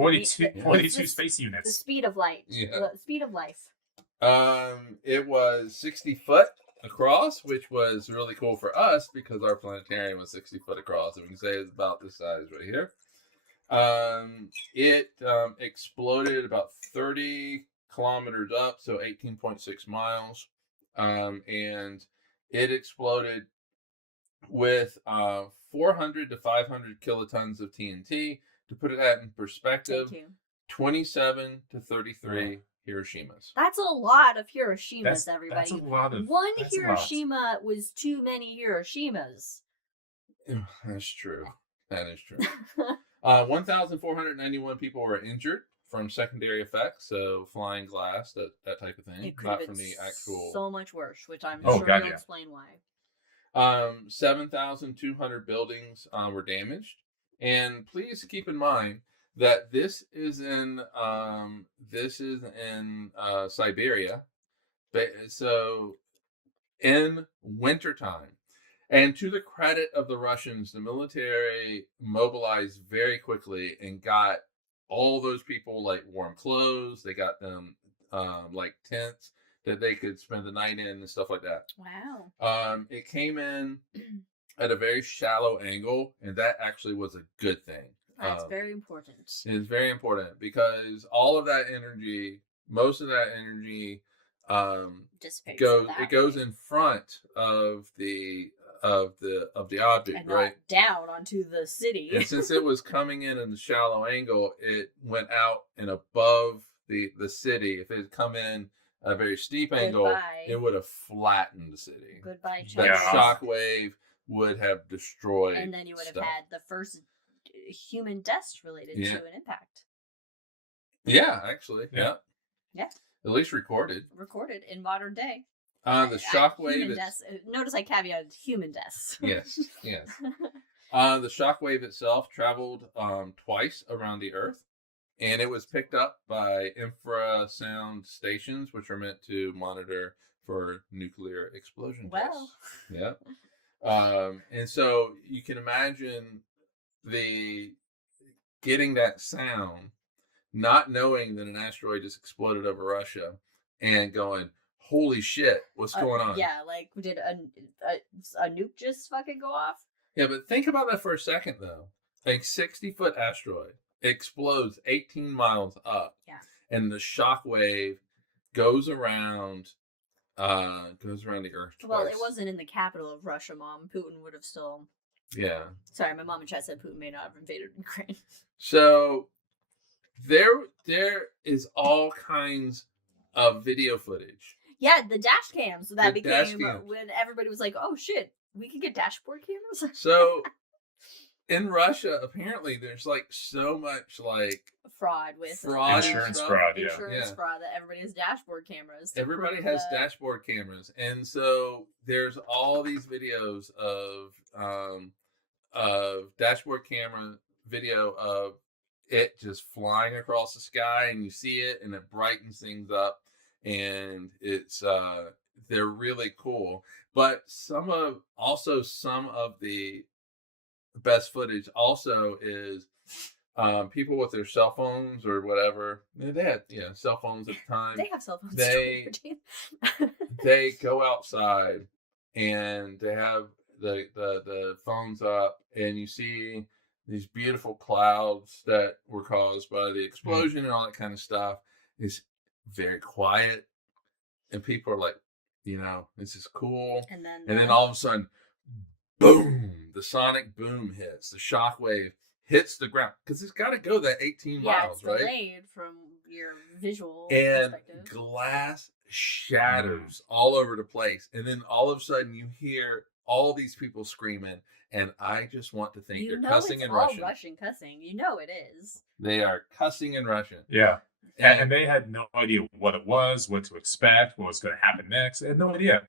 space units. The speed of light. Yeah. The speed of life. It was 60 foot across, which was really cool for us because our planetarium was 60 foot across. And we can say it's about this size right here. It exploded about 30 kilometers up, so 18.6 miles. And it exploded with 400 to 500 kilotons of TNT. To put it in perspective, 27 to 33 Hiroshimas. That's a lot of Hiroshimas, everybody. That's a lot of, One Hiroshima was too many Hiroshimas. That's true. That is true. 1,491 people were injured from secondary effects, so flying glass, that type of thing, not from the actual. So much worse, which I'm sure you'll explain why. 7,200 buildings were damaged, and please keep in mind that this is in Siberia, so in wintertime. And to the credit of the Russians, the military mobilized very quickly and got all those people like warm clothes. They got them like tents that they could spend the night in and stuff like that. Wow. It came in at a very shallow angle, and that actually was a good thing. That's very important. It is very important because all of that energy, most of that energy, goes in front of the object, and right? Down onto the city. And since it was coming in the shallow angle, it went out and above the city. If it had come in a very steep angle, it would have flattened the city. Goodbye, China. That shockwave would have destroyed. And then you would have had the first human deaths related to an impact. Yeah, actually. Yeah. Yeah. At least recorded. Recorded in modern day. The shockwave. Notice I caveated human deaths. Yes, yes. The shockwave itself traveled twice around the Earth, and it was picked up by infrasound stations, which are meant to monitor for nuclear explosion tests. Yeah. And so you can imagine getting that sound, not knowing that an asteroid just exploded over Russia, and going, holy shit, what's going on? Yeah, like, did a nuke just fucking go off? Yeah, but think about that for a second, though. A 60-foot asteroid explodes 18 miles up. Yeah. And the shock wave goes around the Earth twice. Well, it wasn't in the capital of Russia, Mom. Putin would have still Yeah. Sorry, my mom in chat said Putin may not have invaded Ukraine. So there is all kinds of video footage. Yeah, the dash cams that The became dash cams. when everybody was like, "Oh shit, we can get dashboard cameras." So in Russia, apparently, there's like so much like fraud with insurance fraud, insurance fraud that everybody has dashboard cameras. Everybody has dashboard cameras, and so there's all these videos of dashboard camera video of it just flying across the sky, and you see it, and it brightens things up, and it's they're really cool. But some of the best footage also is people with their cell phones or whatever. They had cell phones at the time. They have cell phones. They go outside and they have the phones up, and you see these beautiful clouds that were caused by the explosion and all that kind of stuff. It's very quiet, and people are like, this is cool. And then all of a sudden, boom! The sonic boom hits. The shockwave hits the ground because it's got to go that 18 miles, right? Yeah, it's delayed from your visual and perspective. Glass shatters all over the place, and then all of a sudden you hear all these people screaming, and I just want to think they're cussing in Russian. Russian cussing. You know it is. They are cussing in Russian. Yeah. And they had no idea what it was, what to expect, what was going to happen next. They had no idea.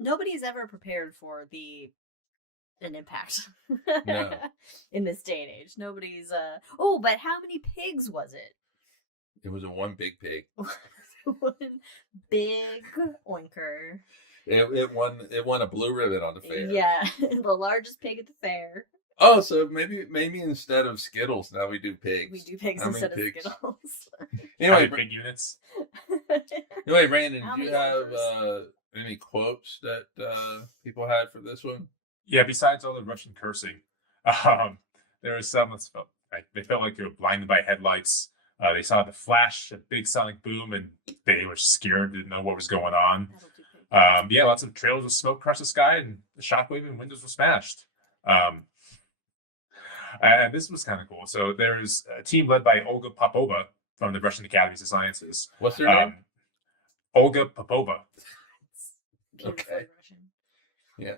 Nobody's ever prepared for an impact. No. In this day and age. Nobody's but how many pigs was it? It was one big pig. One big oinker. It won a blue ribbon on the fair. Yeah, the largest pig at the fair. Oh, so maybe instead of Skittles, now we do pigs. We do pigs instead of Skittles. Anyway, pig units. Anyway, Brandon, do you have any quotes that people had for this one? Yeah, besides all the Russian cursing, there was some that felt like they felt like they were blinded by headlights. They saw the flash, a big sonic boom, and they were scared, didn't know what was going on. Lots of trails of smoke crushed the sky, and the shockwave and windows were smashed. And this was kind of cool. So there's a team led by Olga Popova from the Russian Academies of Sciences. What's their name? Olga Popova. Okay. Yeah.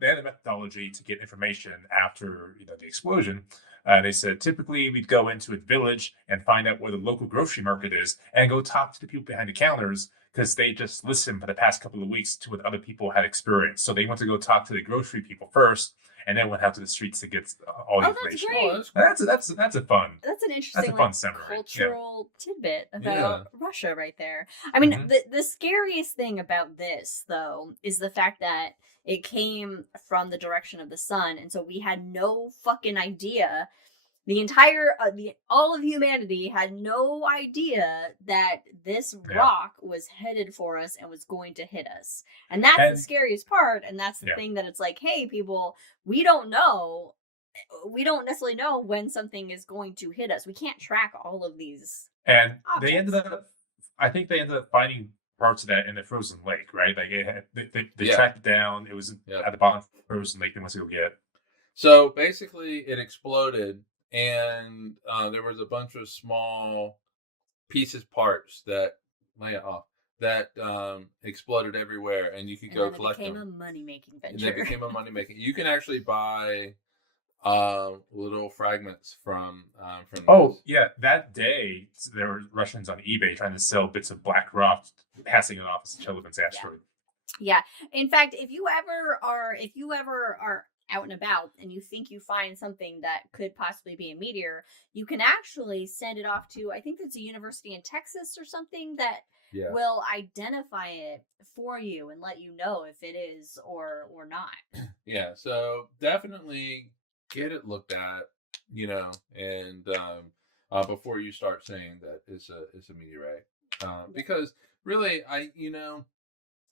They had a methodology to get information after the explosion. They said typically we'd go into a village and find out where the local grocery market is and go talk to the people behind the counters because they just listened for the past couple of weeks to what other people had experienced. So they went to go talk to the grocery people first, and then went out to the streets to get all the information. That's great. That's a fun. That's an interesting cultural tidbit about Russia right there. I mean, the scariest thing about this though is the fact that it came from the direction of the sun, and so we had no fucking idea. The entire all of humanity had no idea that this rock was headed for us and was going to hit us. And that's the scariest part. And that's the thing that it's like, hey, people, we don't know. We don't necessarily know when something is going to hit us. We can't track all of these. And objects. I think they ended up finding parts of that in the frozen lake, right? Like they tracked it down. It was at the bottom of the frozen lake they went to go get. So basically it exploded. And there was a bunch of small parts that exploded everywhere, and you could go collect them. It became a money-making venture. And it became a money-making. You can actually buy little fragments from. That day there were Russians on eBay trying to sell bits of black rock, passing it off as a Chelyabinsk asteroid. Yeah. In fact, if you ever are out and about and you think you find something that could possibly be a meteor, you can actually send it off to, I think there's a university in Texas or something that will identify it for you and let you know if it is or not. Yeah, so definitely get it looked at, and before you start saying that it's a meteorite, because really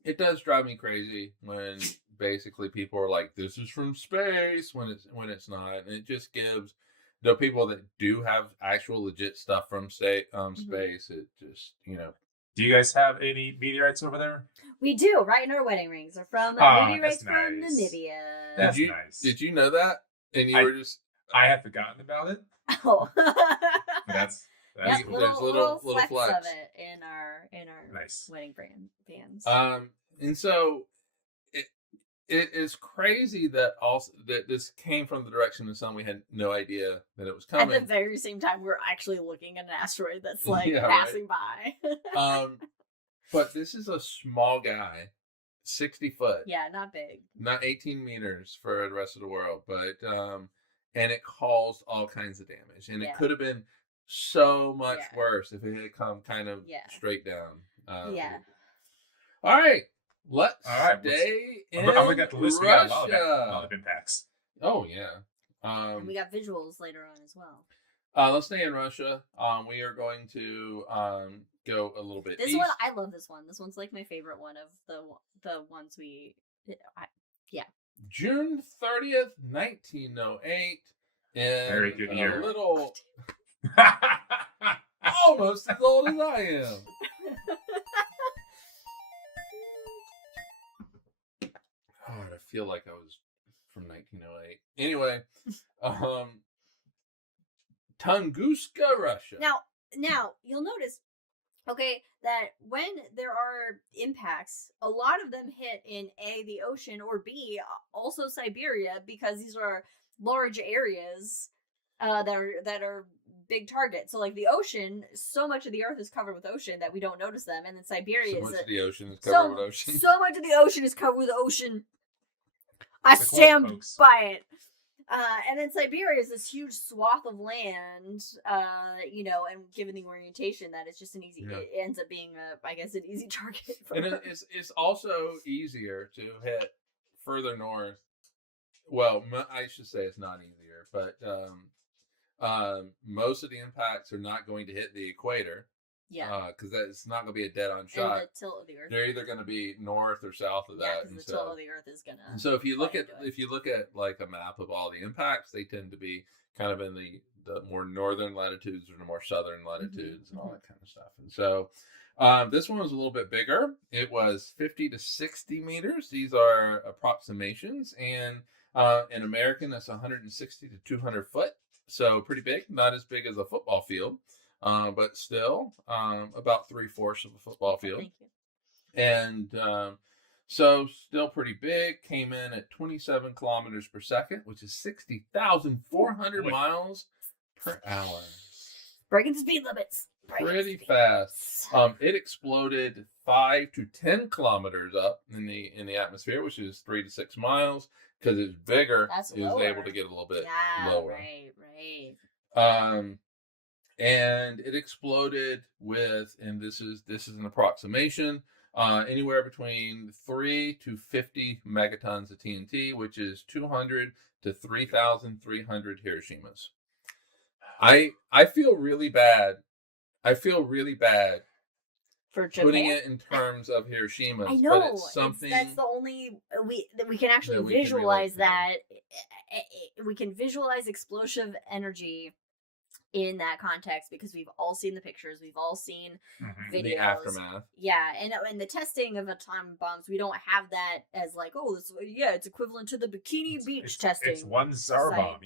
it does drive me crazy when basically people are like, this is from space when it's not. And it just gives the people that do have actual legit stuff from space, it just, Do you guys have any meteorites over there? We do, right in our wedding rings. They're from meteorites from Namibia. That's nice. Did you know that? And you were just... I had forgotten about it. Oh. That's yep, cool. There's little flecks of it in our nice. wedding bands. And so it is crazy that this came from the direction of the sun. We had no idea that it was coming. At the very same time, we're actually looking at an asteroid that's like passing by. But this is a small guy, 60 foot. Yeah, not big. Not 18 meters for the rest of the world, but and it caused all kinds of damage, and it could have been so much worse if it had come kind of straight down. All right. Let's stay in Russia. We got the list. We got a lot of impacts. Oh, yeah. And we got visuals later on as well. Let's stay in Russia. We are going to go a little bit east. One, I love this one. This one's like my favorite one of the ones we... June 30th, 1908. Very good year. A little... almost as old as I am. God, I feel like I was from 1908. Anyway, Tunguska, Russia. Now you'll notice, okay, that when there are impacts, a lot of them hit in A, the ocean, or B, also Siberia, because these are large areas that are big targets. So like the ocean, so much of the earth is covered with ocean that we don't notice them, and then Siberia so much of the ocean is covered with ocean. So much of the ocean is covered with ocean. I stand by it. And then Siberia is this huge swath of land, and given the orientation, that it's just an easy. It ends up being an easy target. And it's also easier to hit further north. Well, I should say it's not easier, but most of the impacts are not going to hit the equator. Yeah. Because it's not going to be a dead-on shot. And the tilt of the earth. They're either going to be north or south of that. And the tilt of the earth is going to. And so if you look at like a map of all the impacts, they tend to be kind of in the more northern latitudes or the more southern latitudes and all that kind of stuff. And so this one was a little bit bigger. It was 50 to 60 meters. These are approximations, and in American, that's 160 to 200 foot. So pretty big. Not as big as a football field. But still, about 3/4 of a football field. Thank you. And so still pretty big. Came in at 27 kilometers per second, which is 60,400 miles per hour. Breaking the speed limits. Pretty fast. It exploded 5 to 10 kilometers up in the atmosphere, which is 3 to 6 miles. Because it's bigger, it was able to get a little bit lower. Right. And it exploded with, and this is an approximation, anywhere between 3 to 50 megatons of TNT, which is 200 to 3,300 Hiroshimas. I feel really bad. For Japan? Putting it in terms of Hiroshimas. I know. But it's something that's the only we can actually visualize that. We can visualize explosive energy in that context because we've all seen the pictures, we've all seen videos, the aftermath. Yeah, and the testing of atomic bombs, we don't have that as like, it's equivalent to the Bikini Beach testing. It's one Tsar bomb,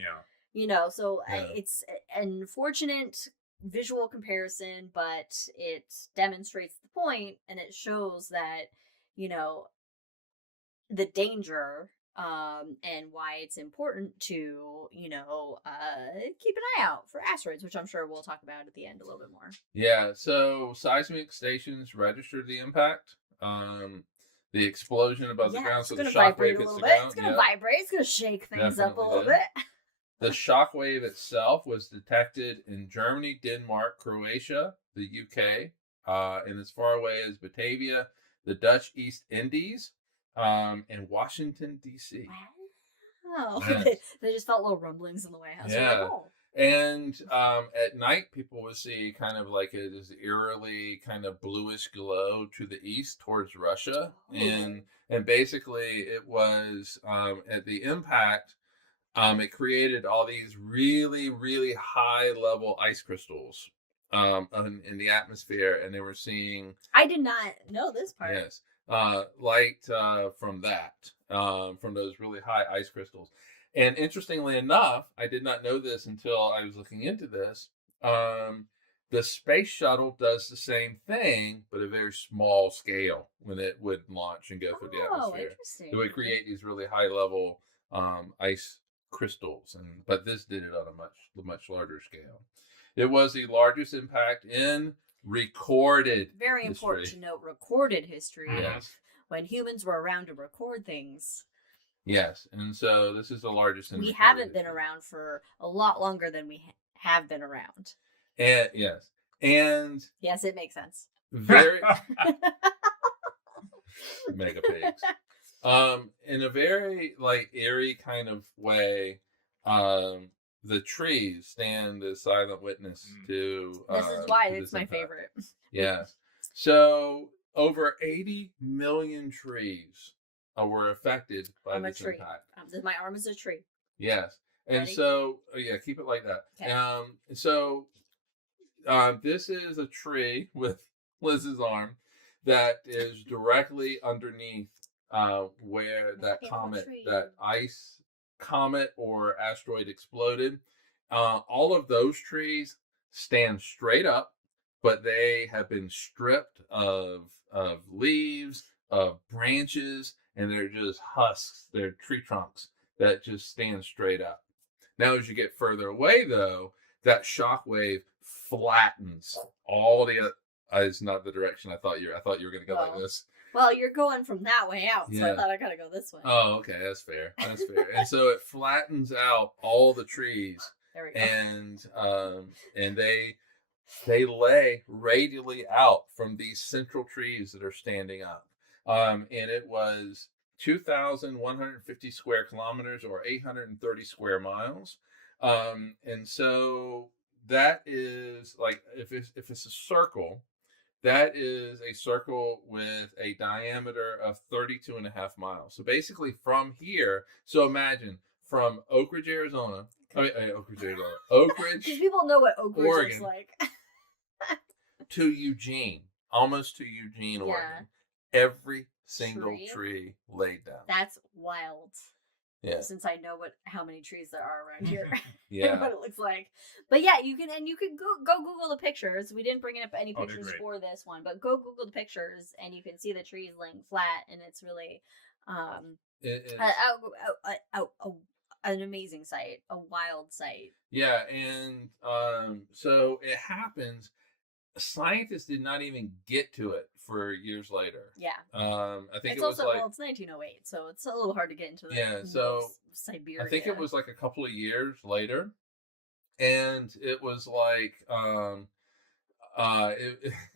So it's an unfortunate visual comparison, but it demonstrates the point, and it shows that the danger. And why it's important to, keep an eye out for asteroids, which I'm sure we'll talk about at the end a little bit more. Yeah, so seismic stations registered the impact. The explosion above the ground, so the shock wave hits the ground. It's going to vibrate, it's going to shake things up a little bit. The shock wave itself was detected in Germany, Denmark, Croatia, the UK, and as far away as Batavia, the Dutch East Indies, and Washington, D.C. Wow. Yes. They just felt little rumblings in the White House. Yeah. And at night, people would see kind of like this eerily kind of bluish glow to the east towards Russia. And basically it was at the impact, it created all these really, really high level ice crystals in the atmosphere, and they were seeing. I did not know this part. Yes, light from those really high ice crystals. And interestingly enough, I did not know this until I was looking into this. The space shuttle does the same thing, but at a very small scale when it would launch and go through the atmosphere. Interesting. It would create these really high level ice crystals, but this did it on a much larger scale. It was the largest impact in recorded Very history. important to note, recorded history. Yes. When humans were around to record things. Yes, and so this is the largest. We haven't been around for a lot longer than we have been around. And yes, it makes sense. Very mega pigs. In a very eerie kind of way, the trees stand as silent witness to. This is why it's my favorite. Yes. So over 80 million trees were affected by this impact. My arm is a tree. Yes. And Ready? so, keep it like that. Okay. This is a tree with Liz's arm that is directly underneath where that ice comet or asteroid exploded. All of those trees stand straight up, but they have been stripped of leaves, of branches, and they're just husks. They're tree trunks that just stand straight up. Now, as you get further away, though, that shock wave flattens all the. It's not the direction I thought you were going to go like this. Well, you're going from that way out, so I thought I gotta go this way. Oh, okay, that's fair. And so it flattens out all the trees. There we go. And they lay radially out from these central trees that are standing up. And it was 2,150 square kilometers or 830 square miles. And so that is if it's a circle, that is a circle with a diameter of 32.5 miles. So basically from here, so imagine from Oak Ridge, Arizona. Oak Ridge. Because people know what Oak Ridge Oregon, is like. to Eugene, almost to Eugene, Oregon. Every single tree laid down. That's wild. Yeah. Since I know how many trees there are around here. Yeah. What it looks like. But yeah, you can go Google the pictures. We didn't bring up any pictures for this one, but go Google the pictures and you can see the trees laying flat, and it's really an amazing sight, a wild sight. Yeah, and so it happens. Scientists did not even get to it for years later. Yeah. I think it's it was also, it's 1908, so it's a little hard to get into the Siberia. I think it was a couple of years later, and it was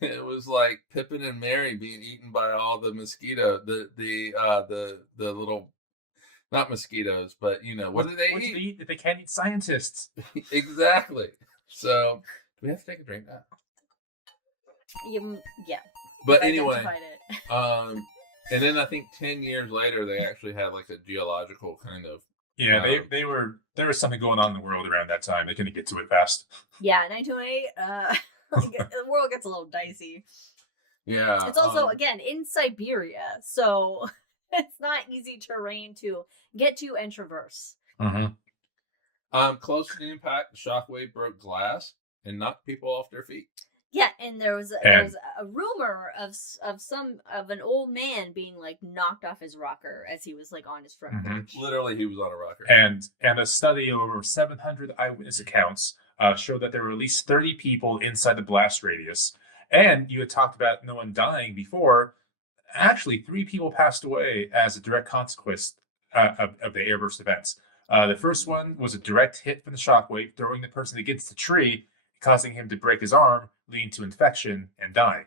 it was like Pippin and Mary being eaten by all the mosquito, the little, not mosquitoes, but what do they eat? They can't eat scientists. Exactly. So do we have to take a drink now? Yeah. But anyway, and then I think 10 years later, they actually had a geological kind of. Yeah, there was something going on in the world around that time. They couldn't get to it fast. Yeah, 1908, the world gets a little dicey. Yeah. It's also, again, in Siberia, so it's not easy terrain to get to and traverse. Mm-hmm. Close to the impact, the shockwave broke glass and knocked people off their feet. Yeah, and there was a rumor of an old man being knocked off his rocker as he was on his front porch. Literally, he was on a rocker. And a study of over 700 eyewitness accounts showed that there were at least 30 people inside the blast radius. And you had talked about no one dying before. Actually, 3 people passed away as a direct consequence of the airburst events. The first one was a direct hit from the shockwave, throwing the person against the tree, causing him to break his arm, leading to infection and dying.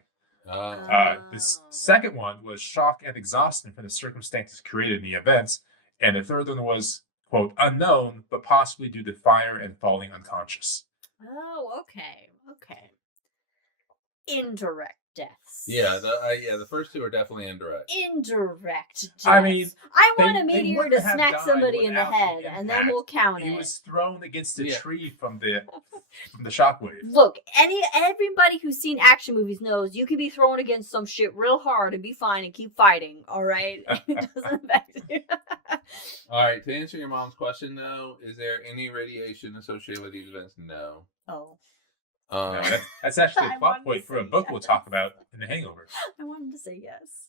This second one was shock and exhaustion from the circumstances created in the events. And the third one was, quote, unknown, but possibly due to fire and falling unconscious. Oh, okay. Indirect deaths. Yeah, the first 2 are definitely indirect. Indirect deaths. I mean, I want a meteor to smack somebody in the head, and then we'll count it. He was thrown against a tree from the from the shockwave. Look, everybody who's seen action movies knows you can be thrown against some shit real hard and be fine and keep fighting. All right, it doesn't affect you. All right. To answer your mom's question, though, is there any radiation associated with these events? No. Oh. No, that's actually a plot point for a book we'll talk about in The Hangover. I wanted to say yes.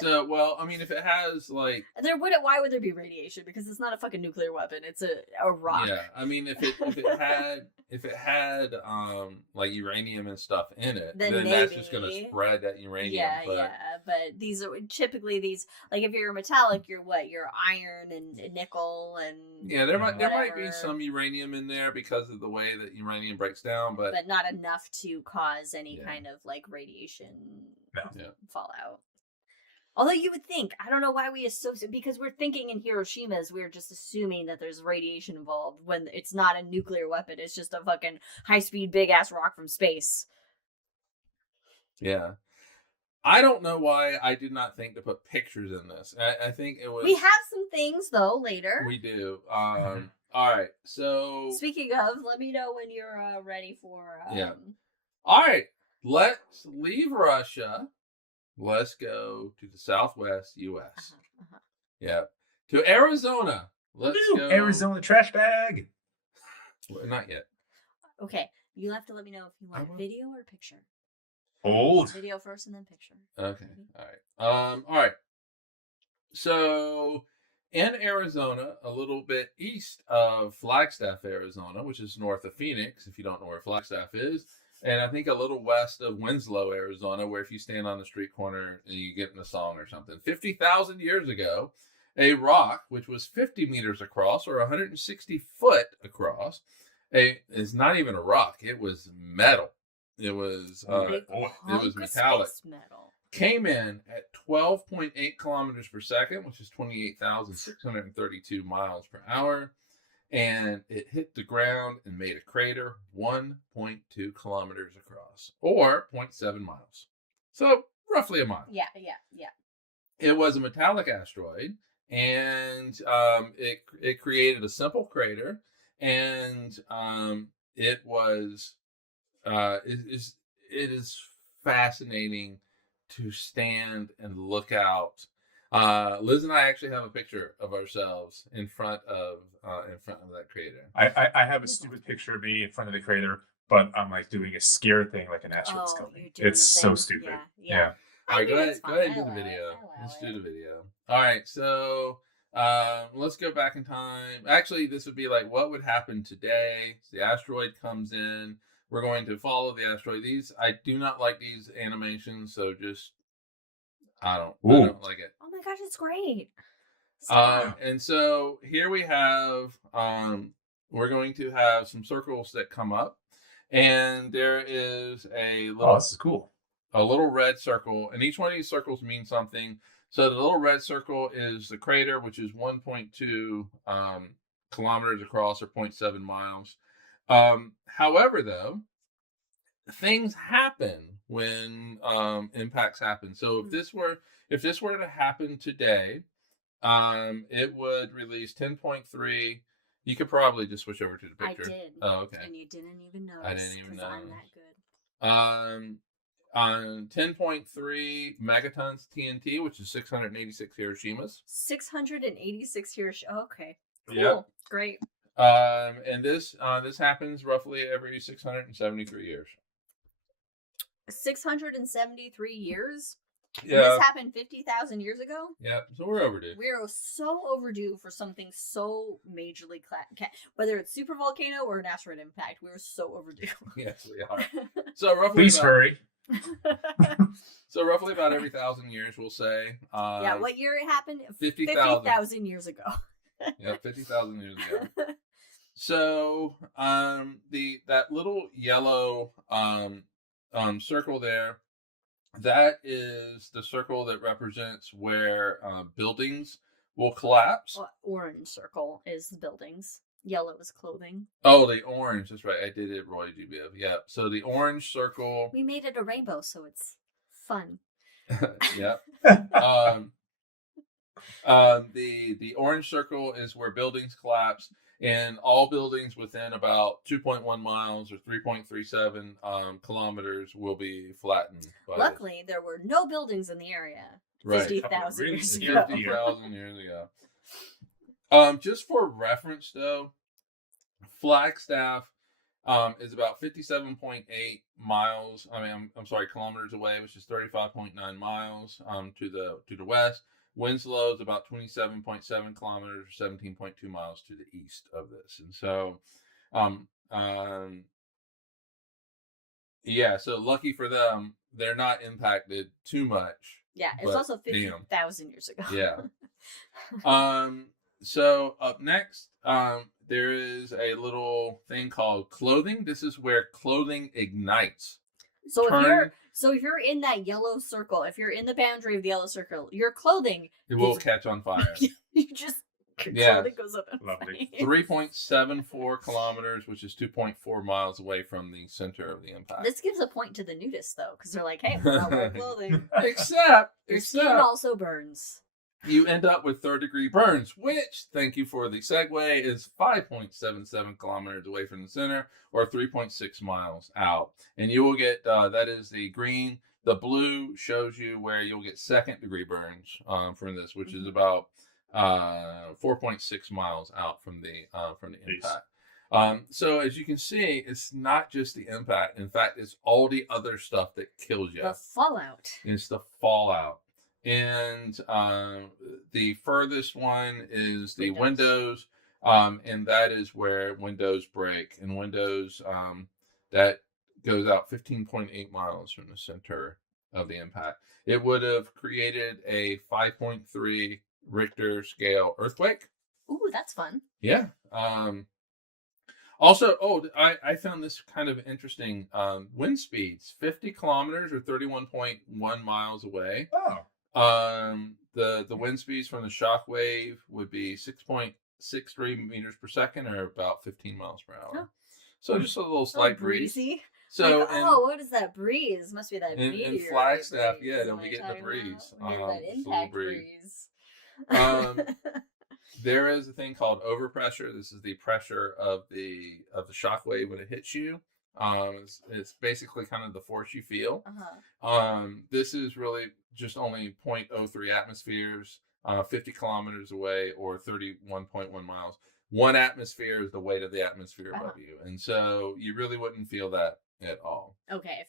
So, well, I mean, if it has like why would there be radiation? Because it's not a fucking nuclear weapon. It's a rock. Yeah, I mean, if it had like uranium and stuff in it, then that's just gonna spread that uranium. Yeah, but these are typically like if you're metallic, you're iron and nickel and there might be some uranium in there because of the way that uranium breaks down, but not enough to cause any kind of like radiation fallout. Although you would think, I don't know why we associate, because we're thinking in Hiroshima's, we're just assuming that there's radiation involved when it's not a nuclear weapon. It's just a fucking high-speed, big-ass rock from space. Yeah. I don't know why I did not think to put pictures in this. I think it was... We have some things, though, later. We do. All right, so... Speaking of, let me know when you're ready for... Yeah. All right, let's leave Russia. Let's go to the Southwest U.S. Yeah, to Arizona. Let's go. Arizona trash bag. Well, not yet. Okay, you'll have to let me know if you want video or picture. Old. Video first and then picture. Okay. All right. All right. So, in Arizona, a little bit east of Flagstaff, Arizona, which is north of Phoenix, if you don't know where Flagstaff is. And I think a little west of Winslow, Arizona, where if you stand on the street corner, you get in a song or something. 50,000 years ago, a rock, which was 50 meters across or 160 foot across, is not even a rock. It was metal. It was metallic. Metal. Came in at 12.8 kilometers per second, which is 28,632 miles per hour. And it hit the ground and made a crater 1.2 kilometers across, or 0.7 miles. So roughly a mile. Yeah. It was a metallic asteroid, and it created a simple crater, and it is fascinating to stand and look out. Liz and I actually have a picture of ourselves in front of that crater. I have a stupid picture of me in front of the crater, but I'm like doing a scare thing like an asteroid's coming. It's so stupid. Yeah. All right, go ahead and do the video. Let's do the video. All right, so let's go back in time. Actually, this would be like what would happen today. The asteroid comes in. We're going to follow the asteroid. I do not like these animations, so just I don't like it. Oh my gosh, it's great. And so here we have, we're going to have some circles that come up, and there is a little. Oh, this is cool. A little red circle, and each one of these circles means something. So the little red circle is the crater, which is 1.2 kilometers across, or 0.7 miles. However, though, things happen when impacts happen. So if this were to happen today, it would release 10.3. You could probably just switch over to the picture. I did. Oh, okay. And you didn't even notice. I didn't even know. I'm that good. On 10.3 megatons TNT, which is 686 Hiroshimas. 686 Hiroshima. Okay. Cool. Yep. Great. And this happens roughly every 673 years. 673 years? Yeah. This happened 50,000 years ago? Yeah, so we're overdue. We're so overdue for something so majorly, whether it's super volcano or an asteroid impact. We're so overdue. Yes, we are. So roughly, please hurry. So roughly about every 1,000 years, we'll say. Yeah, what year it happened? 50,000 years ago. Yeah, 50,000 years ago. So that little yellow circle there, that is the circle that represents where buildings will collapse. Orange circle is buildings. Yellow is clothing. Oh, the orange. That's right. I did it, Roy Dubiev. Yeah. So the orange circle. We made it a rainbow, so it's fun. Yeah. The orange circle is where buildings collapse, And all buildings within about 2.1 miles or 3.37 kilometers will be flattened. Luckily, there were no buildings in the area. Right. 50,000 years ago. 50,000 years ago. Just for reference, though, Flagstaff is about 57.8 miles. I'm sorry, kilometers away, which is 35.9 miles to the west. Winslow is about 27.7 kilometers, or 17.2 miles to the east of this. And so, yeah, so lucky for them, they're not impacted too much. Yeah, it's also 50,000 years ago. Yeah. So up next, there is a little thing called clothing. This is where clothing ignites. So if you're in that yellow circle, if you're in the boundary of the yellow circle, your clothing will catch on fire. Clothing goes up in flames. 3.74 kilometers, which is 2.4 miles away from the center of the impact. This gives a point to the nudists, though, because they're like, "Hey, we're not wearing clothing." Except skin also burns. You end up with third-degree burns, which, thank you for the segue, is 5.77 kilometers away from the center, or 3.6 miles out. And you will get, that is the green. The blue shows you where you'll get second-degree burns from this, which is about 4.6 miles out from the impact. So as you can see, it's not just the impact. In fact, it's all the other stuff that kills you. The fallout. It's the fallout. And the furthest one is the windows, and that is where windows break. And windows, that goes out 15.8 miles from the center of the impact. It would have created a 5.3 Richter scale earthquake. Ooh, that's fun. Yeah. Also, I found this kind of interesting. Wind speeds, 50 kilometers or 31.1 miles away. Oh. The wind speeds from the shock wave would be 6.63 meters per second, or about 15 miles per hour. Oh. So just a little slight breeze. Breezy. So, what is that breeze? Must be that meteor. In Flagstaff, yeah, they'll be getting the breeze. That impact breeze. There is a thing called overpressure. This is the pressure of the shock wave when it hits you. It's basically kind of the force you feel. This is really just only 0.03 atmospheres, 50 kilometers away, or 31.1 miles. 1 atmosphere is the weight of the atmosphere above you, and so you really wouldn't feel that at all. Okay.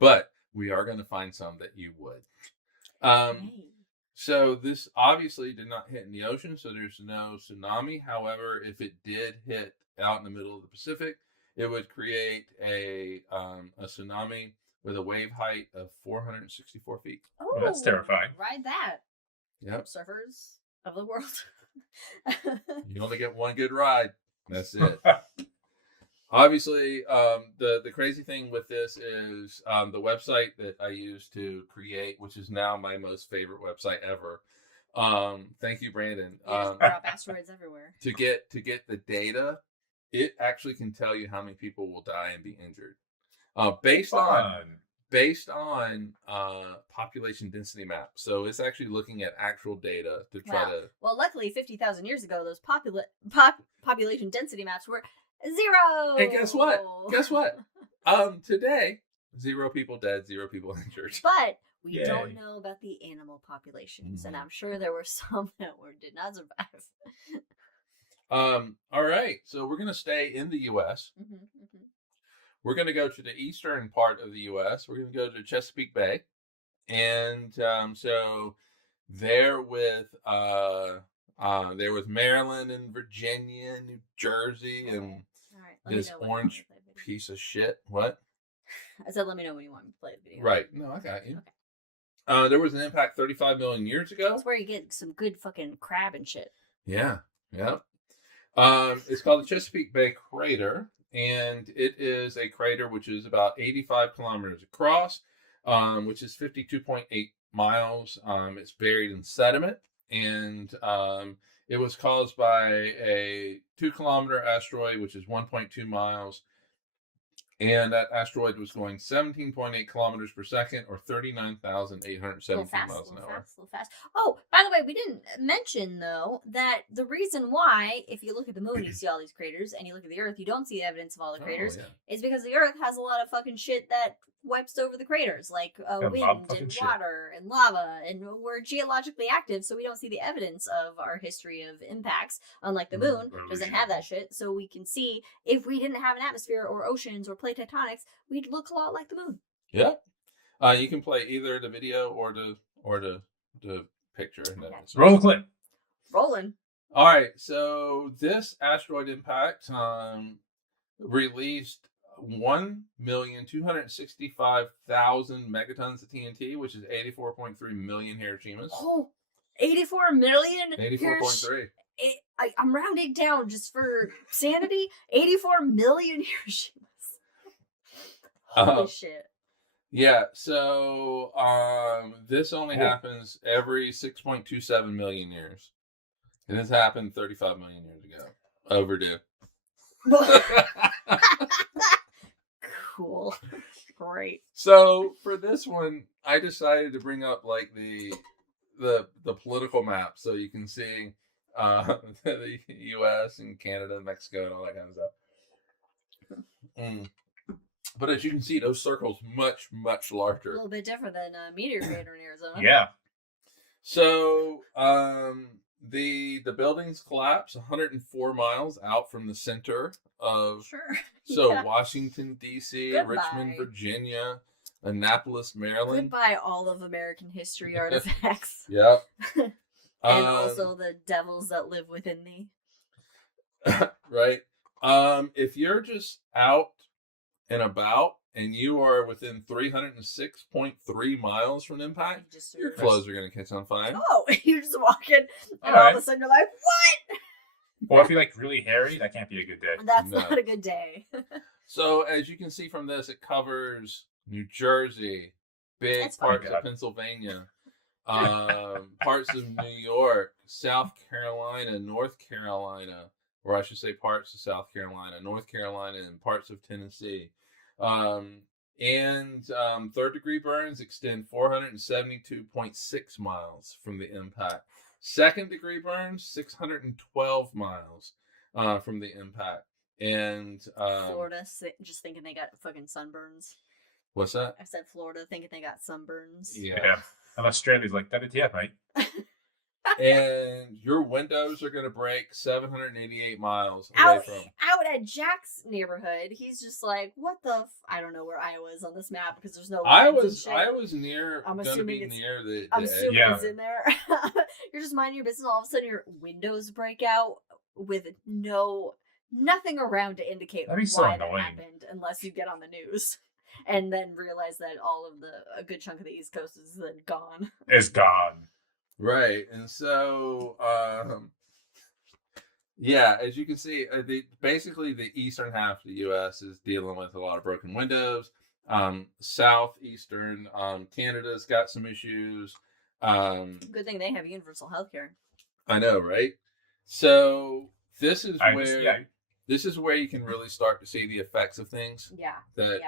But we are going to find some that you would. So this obviously did not hit in the ocean, so there's no tsunami. However, if it did hit out in the middle of the Pacific, it would create a tsunami with a wave height of 464 feet. Oh, well, that's terrifying. Ride that. Yep. Surfers of the world. You only get one good ride. That's it. Obviously, the crazy thing with this is the website that I used to create, which is now my most favorite website ever. Thank you, Brandon. Drop asteroids everywhere. To get the data, it actually can tell you how many people will die and be injured, based on population density maps. So it's actually looking at actual data to try to. Well, luckily, 50,000 years ago, those population density maps were 0. And guess what? Today, 0 people dead, 0 people injured. But we don't know about the animal populations, and I'm sure there were some that did not survive. All right, so we're going to stay in the U.S. We're going to go to the eastern part of the U.S. We're going to go to Chesapeake Bay, and so there with Maryland and Virginia, and New Jersey, and this orange piece of shit. What? I said, let me know when you want me to play the video. Right. No, I got you. Okay. There was an impact 35 million years ago. That's where you get some good fucking crab and shit. Yeah. Yep. It's called the Chesapeake Bay Crater, and it is a crater which is about 85 kilometers across, which is 52.8 miles. It's buried in sediment, and it was caused by a 2-kilometer asteroid, which is 1.2 miles, And that asteroid was going 17.8 kilometers per second, or 39,817 miles an hour. A little fast. Oh, by the way, we didn't mention, though, that the reason why, if you look at the moon, you see all these craters, and you look at the Earth, you don't see evidence of all the craters, is because the Earth has a lot of fucking shit that wipes over the craters, like wind and water and lava, and we're geologically active, so we don't see the evidence of our history of impacts, unlike the moon doesn't have that shit. So we can see, if we didn't have an atmosphere or oceans or plate tectonics, we'd look a lot like the moon. Yeah. You can play either the video or the picture. Okay. Roll the clip. Rolling. All right, so this asteroid impact released 1,265,000 megatons of TNT, which is 84.3 million Hiroshimas. Oh, 84 million? 84.3. I'm rounding down just for sanity. 84 million Hiroshimas. Holy shit. Yeah, so this only happens every 6.27 million years. And this happened 35 million years ago. Overdue. Cool. Great. So for this one, I decided to bring up like the political map so you can see the U.S. and Canada and Mexico and all that kind of stuff. But as you can see, those circles much larger. A little bit different than a meteor crater in Arizona. Yeah. So the buildings collapse 104 miles out from the center of. Sure. So Yeah. Washington D.C., Goodbye. Richmond, Virginia, Annapolis, Maryland. Goodbye, all of American history artifacts. Yep. And also the devils that live within thee. Right. If you're just out and about and you are within 306.3 miles from impact, your clothes are going to catch on fire. Oh, you're just walking and all of a sudden you're like, what? Or if you're like really hairy, that can't be a good day. That's not a good day. So as you can see from this, it covers New Jersey, big parts of Pennsylvania, parts of New York, South Carolina, North Carolina, or I should say parts of South Carolina, North Carolina, and parts of Tennessee. And third degree burns extend 472.6 miles from the impact. Second degree burns 612 miles from the impact. And Florida, just thinking they got fucking sunburns. What's that? I said Florida, thinking they got sunburns. Yeah. And Australia's like, WTF, mate. And your windows are going to break 788 miles out from. Out at Jack's neighborhood, he's just like, what the I don't know where Iowa is on this map because there's no lines I was near. I'm assuming it's near the I'm edge. assuming it's in there. You're just minding your business. All of a sudden, your windows break out with nothing around to indicate why that happened, unless you get on the news and then realize that a good chunk of the East Coast is then gone. It's gone. Right, and so yeah, as you can see, basically the eastern half of the U.S. is dealing with a lot of broken windows. Southeastern Canada's got some issues. Good thing they have universal health care. I know, right? So this is where you can really start to see the effects of things. Yeah. That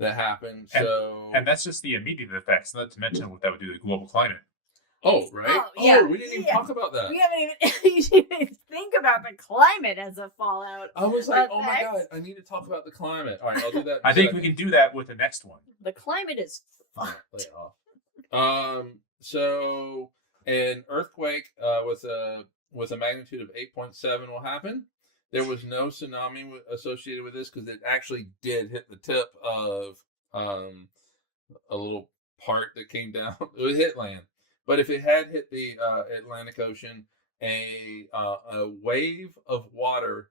happen. And that's just the immediate effects, not to mention what that would do to the global climate. Oh, right. Yeah. We didn't even talk about that. We haven't even think about the climate as a fallout. I was like, oh my God, I need to talk about the climate. All right, I'll do that. I think we can do that with the next one. The climate is fucked. Play it off. So an earthquake with a magnitude of 8.7 will happen. There was no tsunami associated with this because it actually did hit the tip of a little part that came down. It hit land. But if it had hit the Atlantic Ocean, a wave of water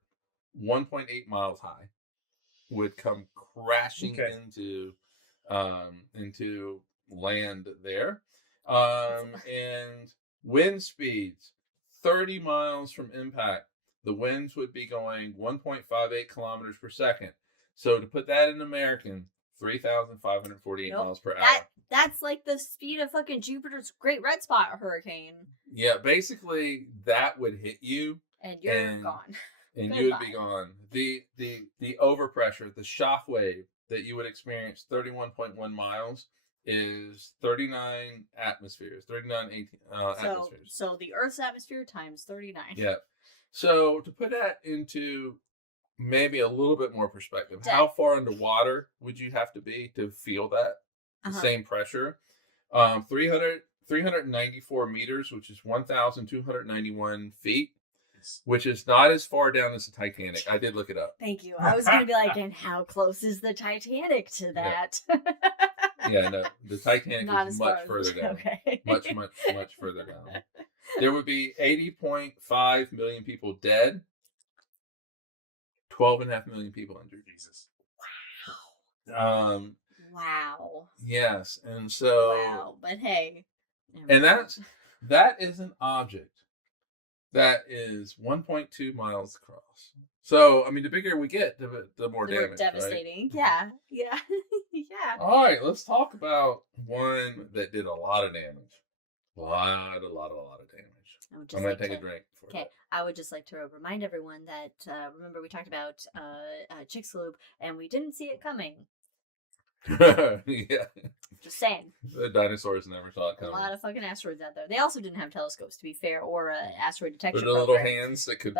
1.8 miles high would come crashing into land there. And wind speeds 30 miles from impact. The winds would be going 1.58 kilometers per second. So to put that in American, 3,548 miles per hour. That's like the speed of fucking Jupiter's Great Red Spot hurricane. Yeah, basically that would hit you. And you're gone. and you would be gone. The overpressure, the shock wave that you would experience 31.1 miles is 39 atmospheres, 39 atmospheres. So the Earth's atmosphere times 39. Yeah. So to put that into maybe a little bit more perspective, how far underwater would you have to be to feel that same pressure? 394 meters, which is 1,291 feet, which is not as far down as the Titanic. I did look it up. Thank you. I was going to be like, and how close is the Titanic to that? Yeah, no, the Titanic is much further down. Okay. Much further down. There would be 80.5 million people dead, 12.5 million people injured. Jesus. Wow. Wow. Yes, and so. Wow, but hey. And that is an object that is 1.2 miles across. So, I mean, the bigger we get, the more damage. Devastating. Right? Yeah. All right, let's talk about one that did a lot of damage. A lot of damage. I'm going to take a drink. Okay, I would just like to remind everyone that, remember we talked about Chicxulub, and we didn't see it coming. Yeah. Just saying. The dinosaurs never saw it coming. A lot of fucking asteroids out there. They also didn't have telescopes, to be fair, or asteroid detection the program. Little hands that could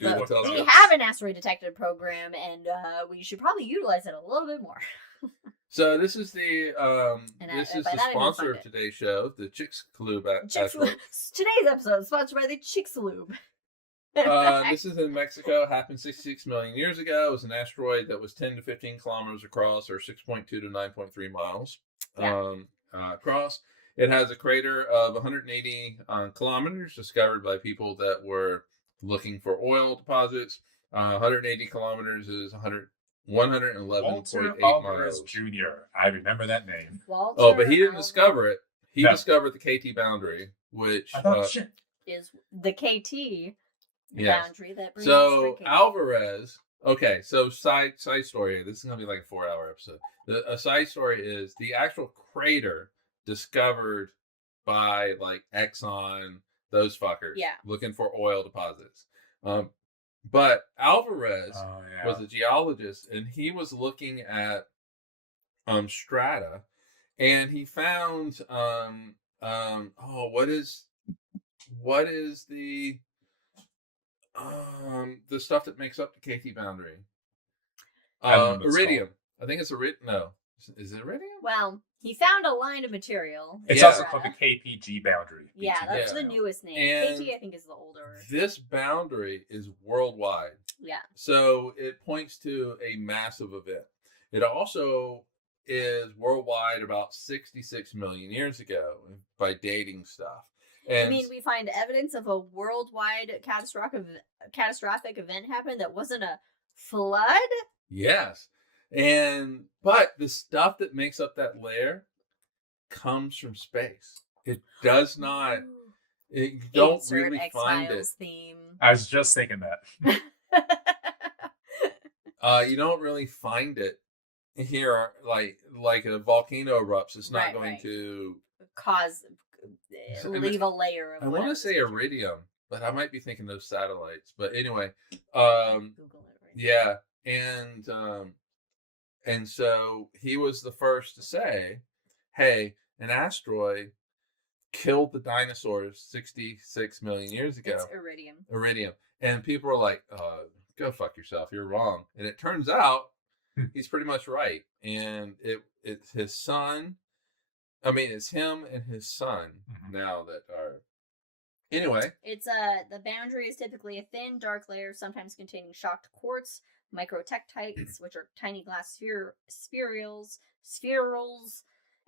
do the telescopes. We have an asteroid detection program, and we should probably utilize it a little bit more. So this is the sponsor of today's show, the Chicxulub asteroid. Today's episode is sponsored by the Chicxulub. This is in Mexico. Happened 66 million years ago. It was an asteroid that was 10 to 15 kilometers across, or 6.2 to 9.3 miles across. It has a crater of 180 kilometers, discovered by people that were looking for oil deposits. 180 kilometers is 111.8 miles. Jr. I remember that name. Walter but he didn't discover it. He discovered the KT boundary, which is the KT. Yes. Boundary that brings so Alvarez. Okay, so side story. This is gonna be like a 4-hour episode. A side story is the actual crater discovered by like Exxon, those fuckers, looking for oil deposits. But Alvarez was a geologist, and he was looking at strata, and he found what is the stuff that makes up the KT boundary? Iridium. I think it's iridium. No, is it iridium? Well, he found a line of material. It's also called the KPG boundary. Yeah, that's the newest name. And KT, I think, is the older. This boundary is worldwide. Yeah. So it points to a massive event. It also is worldwide about 66 million years ago by dating stuff. And I mean, we find evidence of a worldwide catastrophic event happen that wasn't a flood? Yes. But the stuff that makes up that layer comes from space. It does not. You don't really find it. Theme. I was just thinking that. You don't really find it here. Like a volcano erupts, it's not going to leave a layer of. I want to say iridium, but I might be thinking of satellites. But anyway, yeah, and so he was the first to say, "Hey, an asteroid killed the dinosaurs 66 million years ago." It's iridium. Iridium, and people were like, "Go fuck yourself, you're wrong." And it turns out he's pretty much right, and it's his son. I mean, it's him and his son now that are. Anyway, it's the boundary is typically a thin, dark layer, sometimes containing shocked quartz, microtectites, which are tiny glass spherules,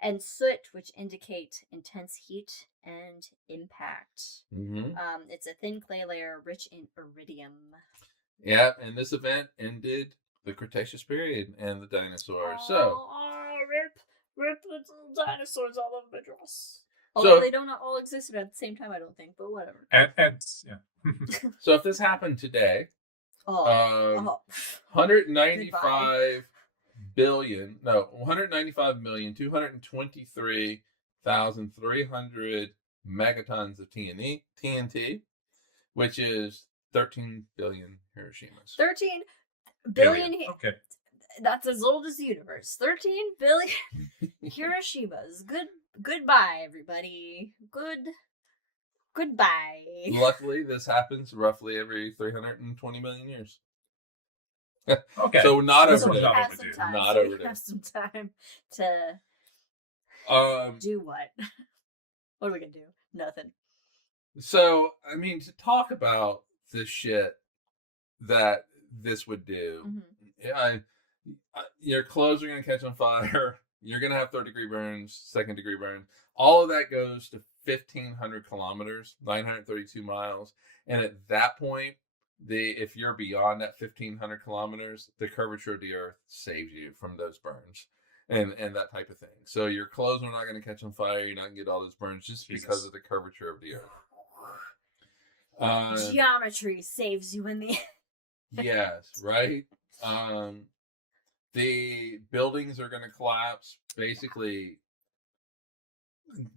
and soot, which indicate intense heat and impact. It's a thin clay layer rich in iridium. Yeah, and this event ended the Cretaceous period and the dinosaurs. Rip little dinosaurs all over my dress. Although they don't all existed at the same time, I don't think, but whatever. And So if this happened today, 195,223,300 megatons of TNT, which is 13 billion Hiroshimas. 13 billion. Okay. That's as old as the universe. 13 billion Hiroshimas. Goodbye, everybody. Goodbye. Luckily, this happens roughly every 320 million years. Okay. So not This overdue. one's not Have overdue. some time. Not So overdue. you have some time to do what? What are we gonna do? Nothing. So, I mean, to talk about the shit that this would do, your clothes are going to catch on fire. You're going to have 3rd-degree burns, 2nd-degree burn. All of that goes to 1,500 kilometers, 932 miles. And at that point, if you're beyond that 1,500 kilometers, the curvature of the Earth saves you from those burns. And that type of thing. So your clothes are not going to catch on fire. You're not going to get all those burns just because of the curvature of the Earth. Geometry saves you in the end. Yes, right? The buildings are going to collapse. Basically,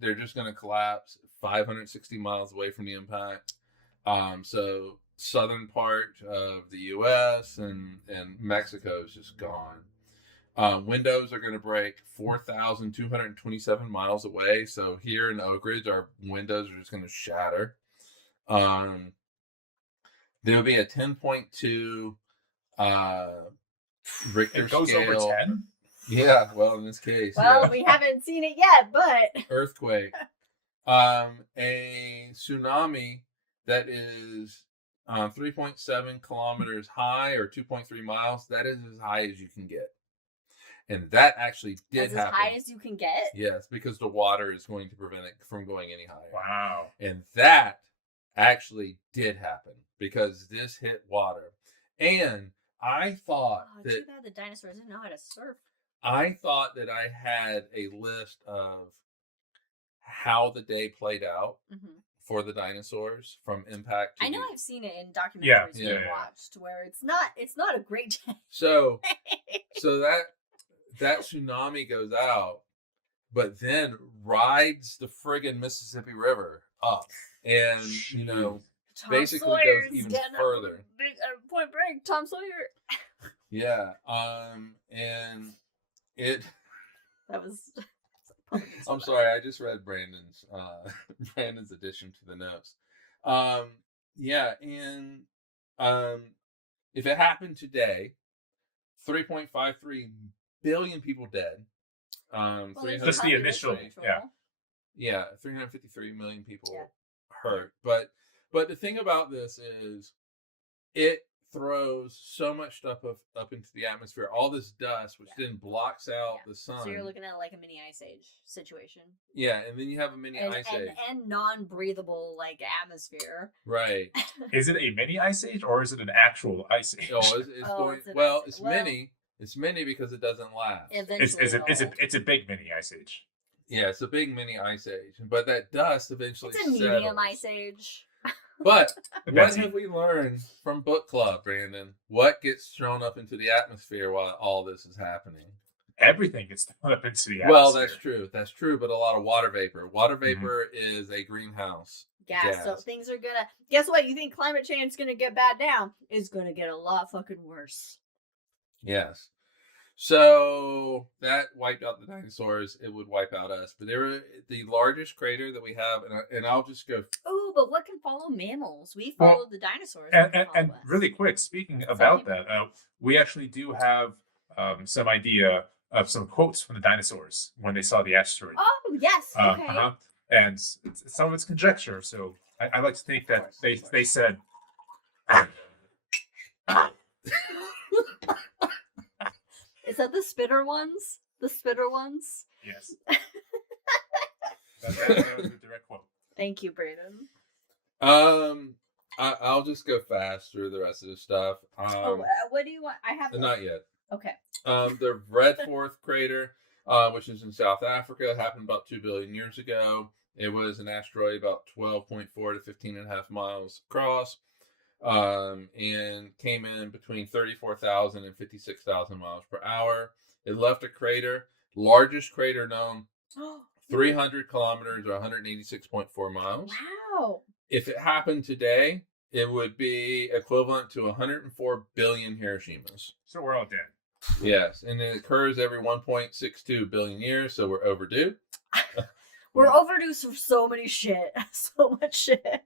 they're just going to collapse 560 miles away from the impact. So southern part of the U.S. and Mexico is just gone. Windows are going to break 4,227 miles away. So here in Oak Ridge, our windows are just going to shatter. There will be a 10.2 Richter it goes scale. over 10? Yeah, well, in this case. Well, yeah. we haven't seen it yet, but Earthquake. A tsunami that is 3.7 kilometers high or 2.3 miles. That is as high as you can get. And that actually did happen. As high as you can get? Yes, because the water is going to prevent it from going any higher. Wow. And that actually did happen because this hit water. And I thought that... Too bad the dinosaurs didn't know how to surf. I thought that I had a list of how the day played out for the dinosaurs from impact to... I know I've seen it in documentaries we've watched where it's not a great day. So that tsunami goes out, but then rides the friggin' Mississippi River up, and Tom basically Sawyer's goes even getting further. Point Break, Tom Sawyer. Yeah, and it. That was. I'm sorry, I just read Brandon's addition to the notes. Yeah, and if it happened today, 3.53 billion people dead. Just the initial, yeah, 353 million people hurt. But the thing about this is, it throws so much stuff up into the atmosphere. All this dust, which then blocks out the sun. So you're looking at like a mini ice age situation. Yeah, and then you have a mini ice age and non-breathable atmosphere. Right. Is it a mini ice age or is it an actual ice age? It's mini. It's mini because it doesn't last. It's a big mini ice age. Yeah, it's a big mini ice age, but that dust eventually It's a medium ice age. But what have we learned from book club, Brandon? What gets thrown up into the atmosphere while all this is happening? Everything gets thrown up into the atmosphere. Well, that's true. That's true, but a lot of water vapor. Water vapor is a greenhouse gas. So things are gonna... Guess what? You think climate change is gonna get bad now? It's gonna get a lot fucking worse. Yes. So that wiped out the dinosaurs. It would wipe out us. But they were the largest crater that we have, and I'll just go... Oh, but what can follow mammals? We followed the dinosaurs. And really quick, speaking about that, we actually do have some idea of some quotes from the dinosaurs when they saw the asteroid. Oh, yes. Okay. And some of it's conjecture. So I like to think that they said... Is that the spitter ones? The spitter ones? Yes. that was a direct quote. Thank you, Brayden. I'll just go fast through the rest of the stuff. What do you want? I have... Not yet. Okay. The Redforth crater, which is in South Africa, happened about 2 billion years ago. It was an asteroid about 12.4 to 15.5 miles across. And came in between 34,000 and 56,000 miles per hour. It left a crater, largest crater known, 300 kilometers or 186.4 miles. Wow. If it happened today, it would be equivalent to 104 billion Hiroshimas. So we're all dead. Yes, and it occurs every 1.62 billion years, so we're overdue. We're overdue for so many shit. So much shit.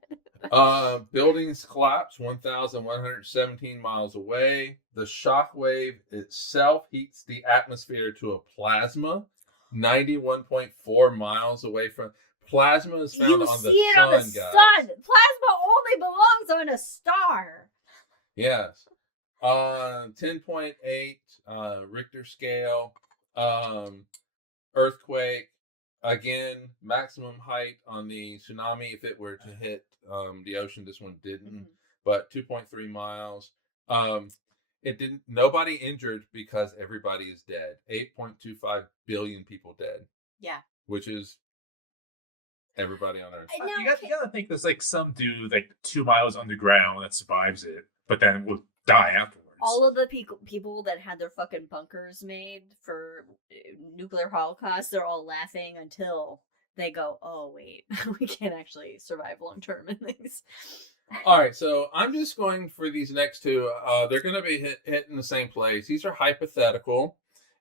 Buildings collapse 1,117 miles away. The shock wave itself heats the atmosphere to a plasma 91.4 miles away from. Plasma is found on the sun, guys. Plasma only belongs on a star. Yes. 10.8 Richter scale. Earthquake. Again, maximum height on the tsunami if it were to hit the ocean. This one didn't, but 2.3 miles. It didn't. Nobody injured because everybody is dead. 8.25 billion people dead. Yeah. Which is everybody on Earth. You gotta think there's like some dude like 2 miles underground that survives it, but then will die afterwards. All of the people that had their fucking bunkers made for nuclear holocaust, they're all laughing until they go, oh, wait, we can't actually survive long term in these. All right, so I'm just going for these next two. They're going to be hit in the same place. These are hypothetical.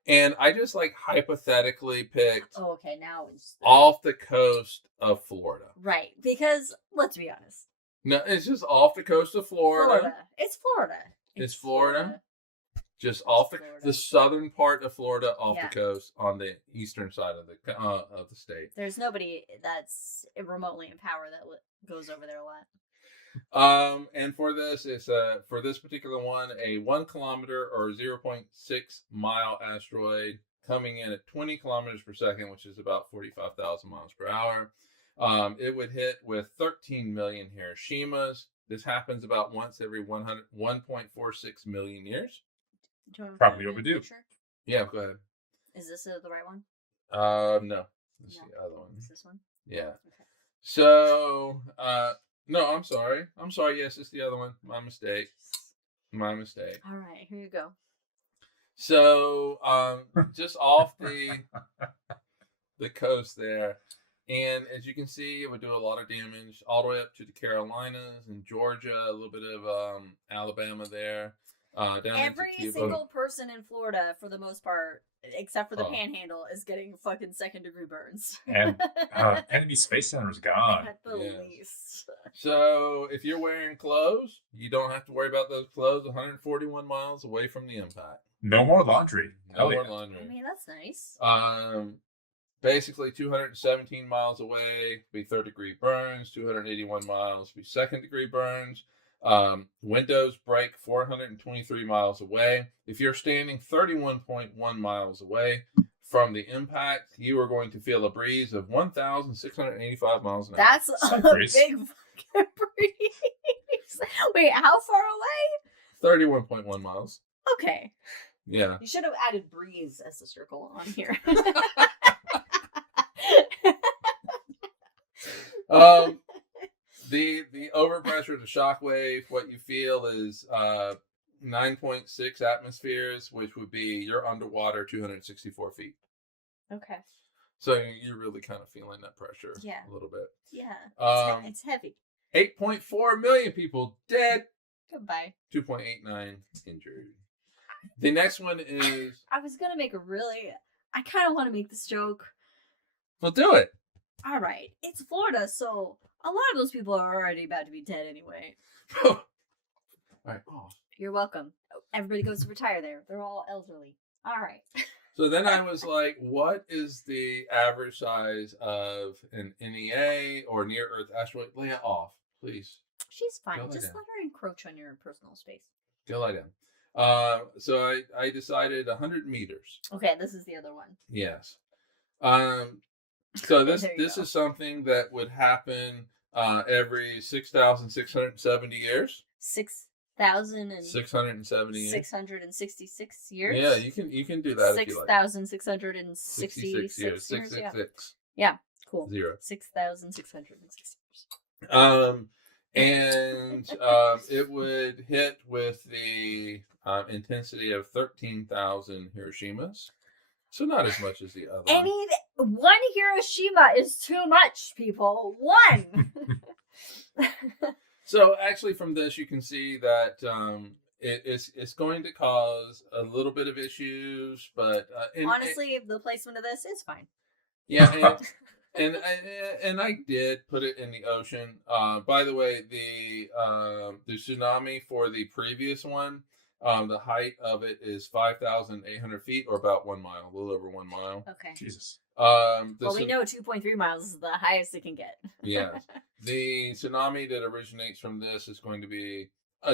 And I just hypothetically picked now it's off the coast of Florida. Right, because let's be honest. No, it's just off the coast of Florida. It's Florida. It's Florida. Just off the southern part of Florida, off the coast, on the eastern side of the state. There's nobody that's remotely in power that goes over there a lot. And for this, it's for this particular one, a 1 kilometer or 0.6 mile asteroid coming in at 20 kilometers per second, which is about 45,000 miles per hour. It would hit with 13 million Hiroshimas. This happens about once every 1.46 million years. Probably overdue. Yeah, go ahead. Is this the right one? No. This is the other one. Is this one? Yeah. Okay. So, no, I'm sorry. Yes, it's the other one. My mistake. All right, here you go. So, just off the coast there. And as you can see, it would do a lot of damage all the way up to the Carolinas and Georgia, a little bit of Alabama there. Down Every single person in Florida, for the most part, except for the Panhandle, is getting fucking second-degree burns. And enemy space center is gone. At the least. So if you're wearing clothes, you don't have to worry about those clothes 141 miles away from the impact. No more laundry. No more laundry. I mean, that's nice. Basically 217 miles away, be third-degree burns. 281 miles, be second-degree burns. Windows break 423 miles away. If you're standing 31.1 miles away from the impact, you are going to feel a breeze of 1,685 miles an hour. That's a big fucking breeze. Wait, how far away? 31.1 miles. Okay. Yeah. You should have added breeze as a circle on here. The overpressure, the shock wave, what you feel is 9.6 atmospheres, which would be you're underwater 264 feet. Okay. So you're really kind of feeling that pressure a little bit. Yeah. It's heavy. 8.4 million people dead. Goodbye. 2.89 injured. The next one is... I was going to make I kind of want to make this joke. Well, do it. All right. It's Florida, so a lot of those people are already about to be dead anyway. All right. Oh. You're welcome. Everybody goes to retire there. They're all elderly. All right. So then I was like, what is the average size of an NEA or near-Earth asteroid? Lay it off, please. She's fine. Just let her encroach on your personal space. Go lie down. So I decided 100 meters. Okay, this is the other one. Yes. So this is something that would happen every 6,670 years. 6,670 years. 666 years. Yeah, you can do that. 6,666 years. 666. Yeah, cool. 0. 6,666 years. And it would hit with the intensity of 13,000 Hiroshimas. So not as much as the other one. One Hiroshima is too much, people. One! So actually, from this, you can see that it's going to cause a little bit of issues, but honestly, the placement of this is fine. Yeah, and I did put it in the ocean. By the way, the tsunami for the previous one, the height of it is 5,800 feet, or about 1 mile, a little over 1 mile. Okay. Jesus. Well, we know 2.3 miles is the highest it can get. Yeah. The tsunami that originates from this is going to be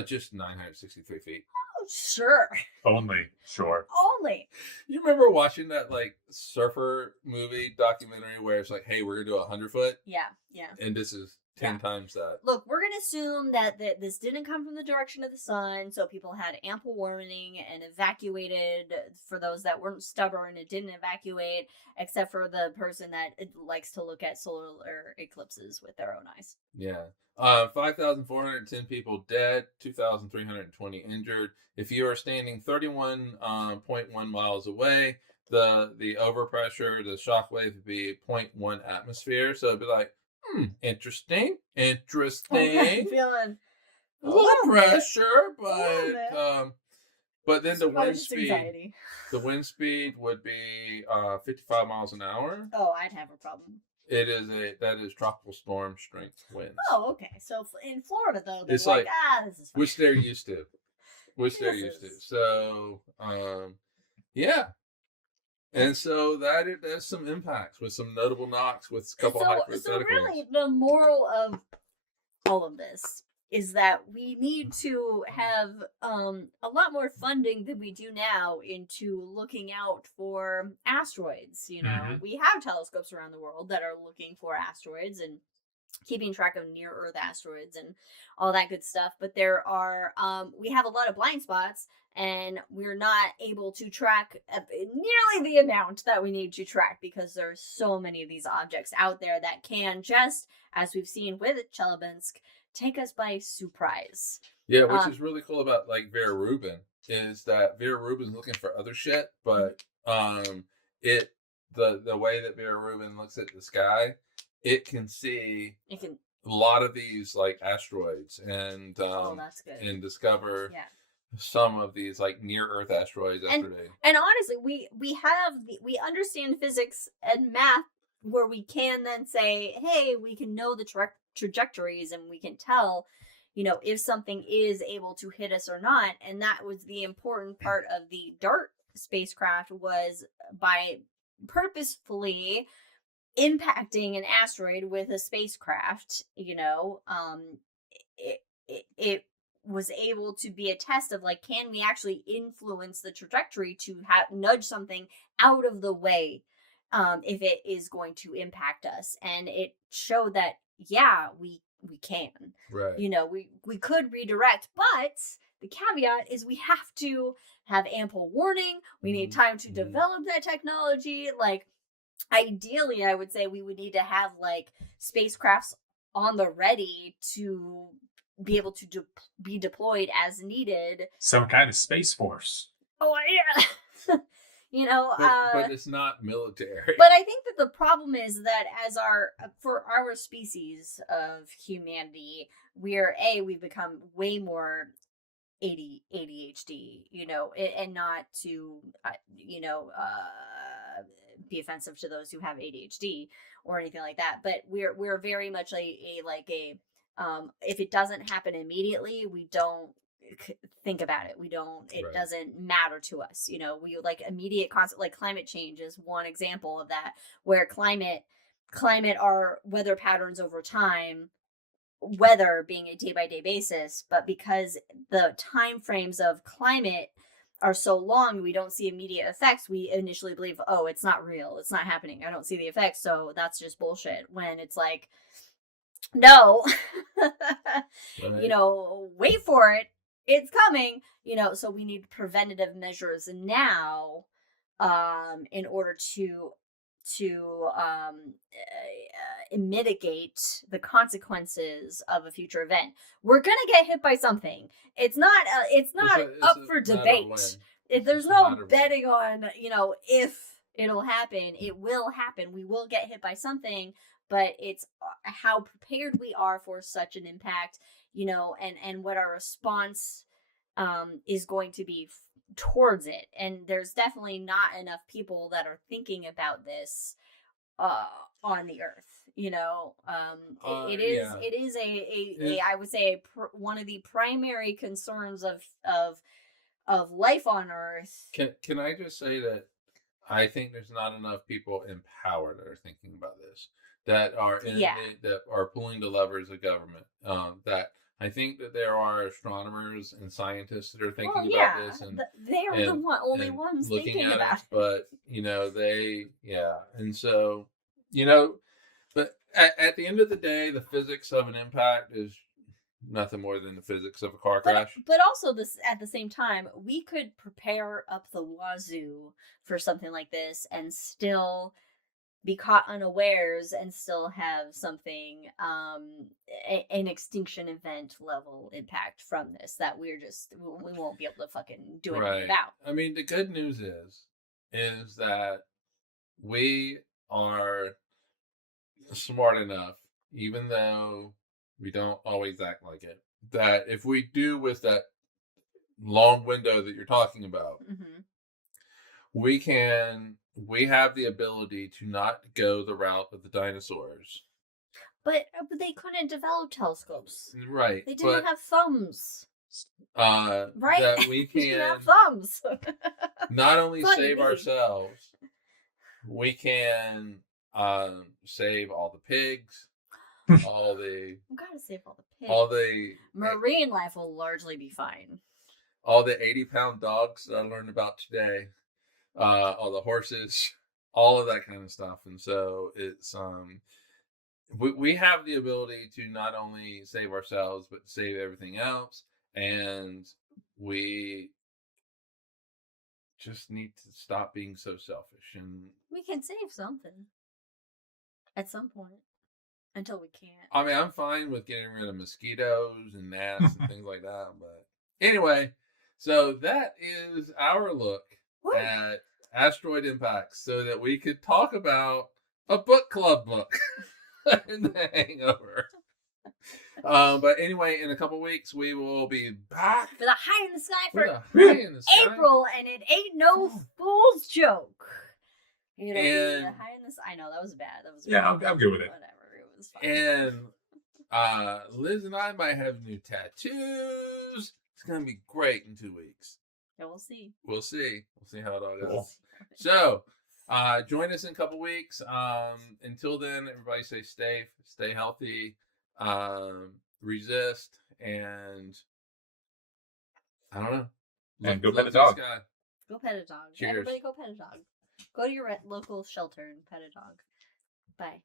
just 963 feet. Oh, sure. Only. Sure. Only. You remember watching that like surfer movie documentary where it's like, hey, we're going to do 100 foot? Yeah, yeah. And this is 10 times that. Look, we're going to assume that this didn't come from the direction of the sun, so people had ample warning and evacuated. For those that weren't stubborn, it didn't evacuate, except for the person that likes to look at solar eclipses with their own eyes. Yeah. 5,410 people dead, 2,320 injured. If you are standing 31.1 miles away, the overpressure, the shock wave would be 0.1 atmosphere. So it'd be like, interesting. I'm feeling a little pressure, but then the wind speed would be 55 miles an hour. Oh, I'd have a problem. That is tropical storm strength winds. Oh, okay. So in Florida, though, they're it's like, this is fine. Which they're used to. So, yeah. And so that's some impacts with some notable knocks with a couple hypotheticals. So really, the moral of all of this is that we need to have a lot more funding than we do now into looking out for asteroids. You know, we have telescopes around the world that are looking for asteroids and keeping track of near Earth asteroids and all that good stuff. But there are, we have a lot of blind spots, and we're not able to track nearly the amount that we need to track because there are so many of these objects out there that can just, as we've seen with Chelyabinsk, take us by surprise. Yeah, which is really cool about like Vera Rubin is that Vera Rubin's looking for other shit, but the way that Vera Rubin looks at the sky, it can see a lot of these like asteroids and that's good. And discover some of these like near Earth asteroids yesterday. And honestly, we understand physics and math where we can then say, hey, we can know the trajectories and we can tell, you know, if something is able to hit us or not. And that was the important part of the DART spacecraft, was by purposefully impacting an asteroid with a spacecraft, you know, it was able to be a test of like, can we actually influence the trajectory to nudge something out of the way if it is going to impact us. And it showed that, yeah, we can. Right. You know, we could redirect, but the caveat is we have to have ample warning. We need time to develop that technology. Like, ideally, I would say we would need to have like spacecrafts on the ready to be able to be deployed as needed. Some kind of space force. Oh yeah. You know, but it's not military. But I think that the problem is that for our species of humanity, we've become way more ADHD, you know, and not to, be offensive to those who have ADHD or anything like that. But we're very much if it doesn't happen immediately, we don't think about it. It doesn't matter to us. You know, we like immediate concept, like climate change is one example of that, where climate are weather patterns over time, weather being a day by day basis, but because the time frames of climate are so long, we don't see immediate effects. We initially believe, oh, it's not real, it's not happening, I don't see the effects, so that's just bullshit. When it's like, no, you know, wait for it, it's coming, you know. So we need preventative measures now in order to mitigate the consequences of a future event. We're gonna get hit by something. It's not up for debate. There's no betting on, you know, if it'll happen. It will happen. We will get hit by something, but it's how prepared we are for such an impact and what our response is going to be towards it. And there's definitely not enough people that are thinking about this on the earth. It is I would say one of the primary concerns of life on Earth. Can I just say that I think there's not enough people in power that are thinking about this, that are that are pulling the levers of government. That I think that there are astronomers and scientists that are thinking about this, and they're the only ones thinking about it. But and so but at the end of the day, the physics of an impact is nothing more than the physics of a car crash. But also, this at the same time, we could prepare up the wazoo for something like this and still be caught unawares and still have something, an extinction event level impact from this that we won't be able to fucking do anything about. I mean, the good news is that we are smart enough, even though we don't always act like it, that if we do with that long window that you're talking about, we have the ability to not go the route of the dinosaurs. But they couldn't develop telescopes. Right. They didn't have thumbs. Right? That we can didn't have thumbs. not only save ourselves, we can save all the pigs. We gotta save all the pigs. All the marine life will largely be fine. All the 80-pound dogs that I learned about today, all the horses, all of that kind of stuff. And so it's we have the ability to not only save ourselves but save everything else, and we just need to stop being so selfish. And we can save something at some point. Until we can't. I mean, I'm fine with getting rid of mosquitoes and gnats and things like that. But anyway, so that is our look at asteroid impacts so that we could talk about a book club book in The Hangover. But anyway, in a couple weeks, we will be back for the High in the Sky for April, and it ain't no fool's joke. The High in the Sky. I know, that was bad. I'm good with it. Whatever. And Liz and I might have new tattoos. It's gonna be great in 2 weeks. Yeah, we'll see. We'll see how it all goes. So, join us in a couple weeks. Until then, everybody stay healthy, resist, and I don't know. And go pet a dog. Go pet a dog. Cheers. Everybody go pet a dog. Go to your local shelter and pet a dog. Bye.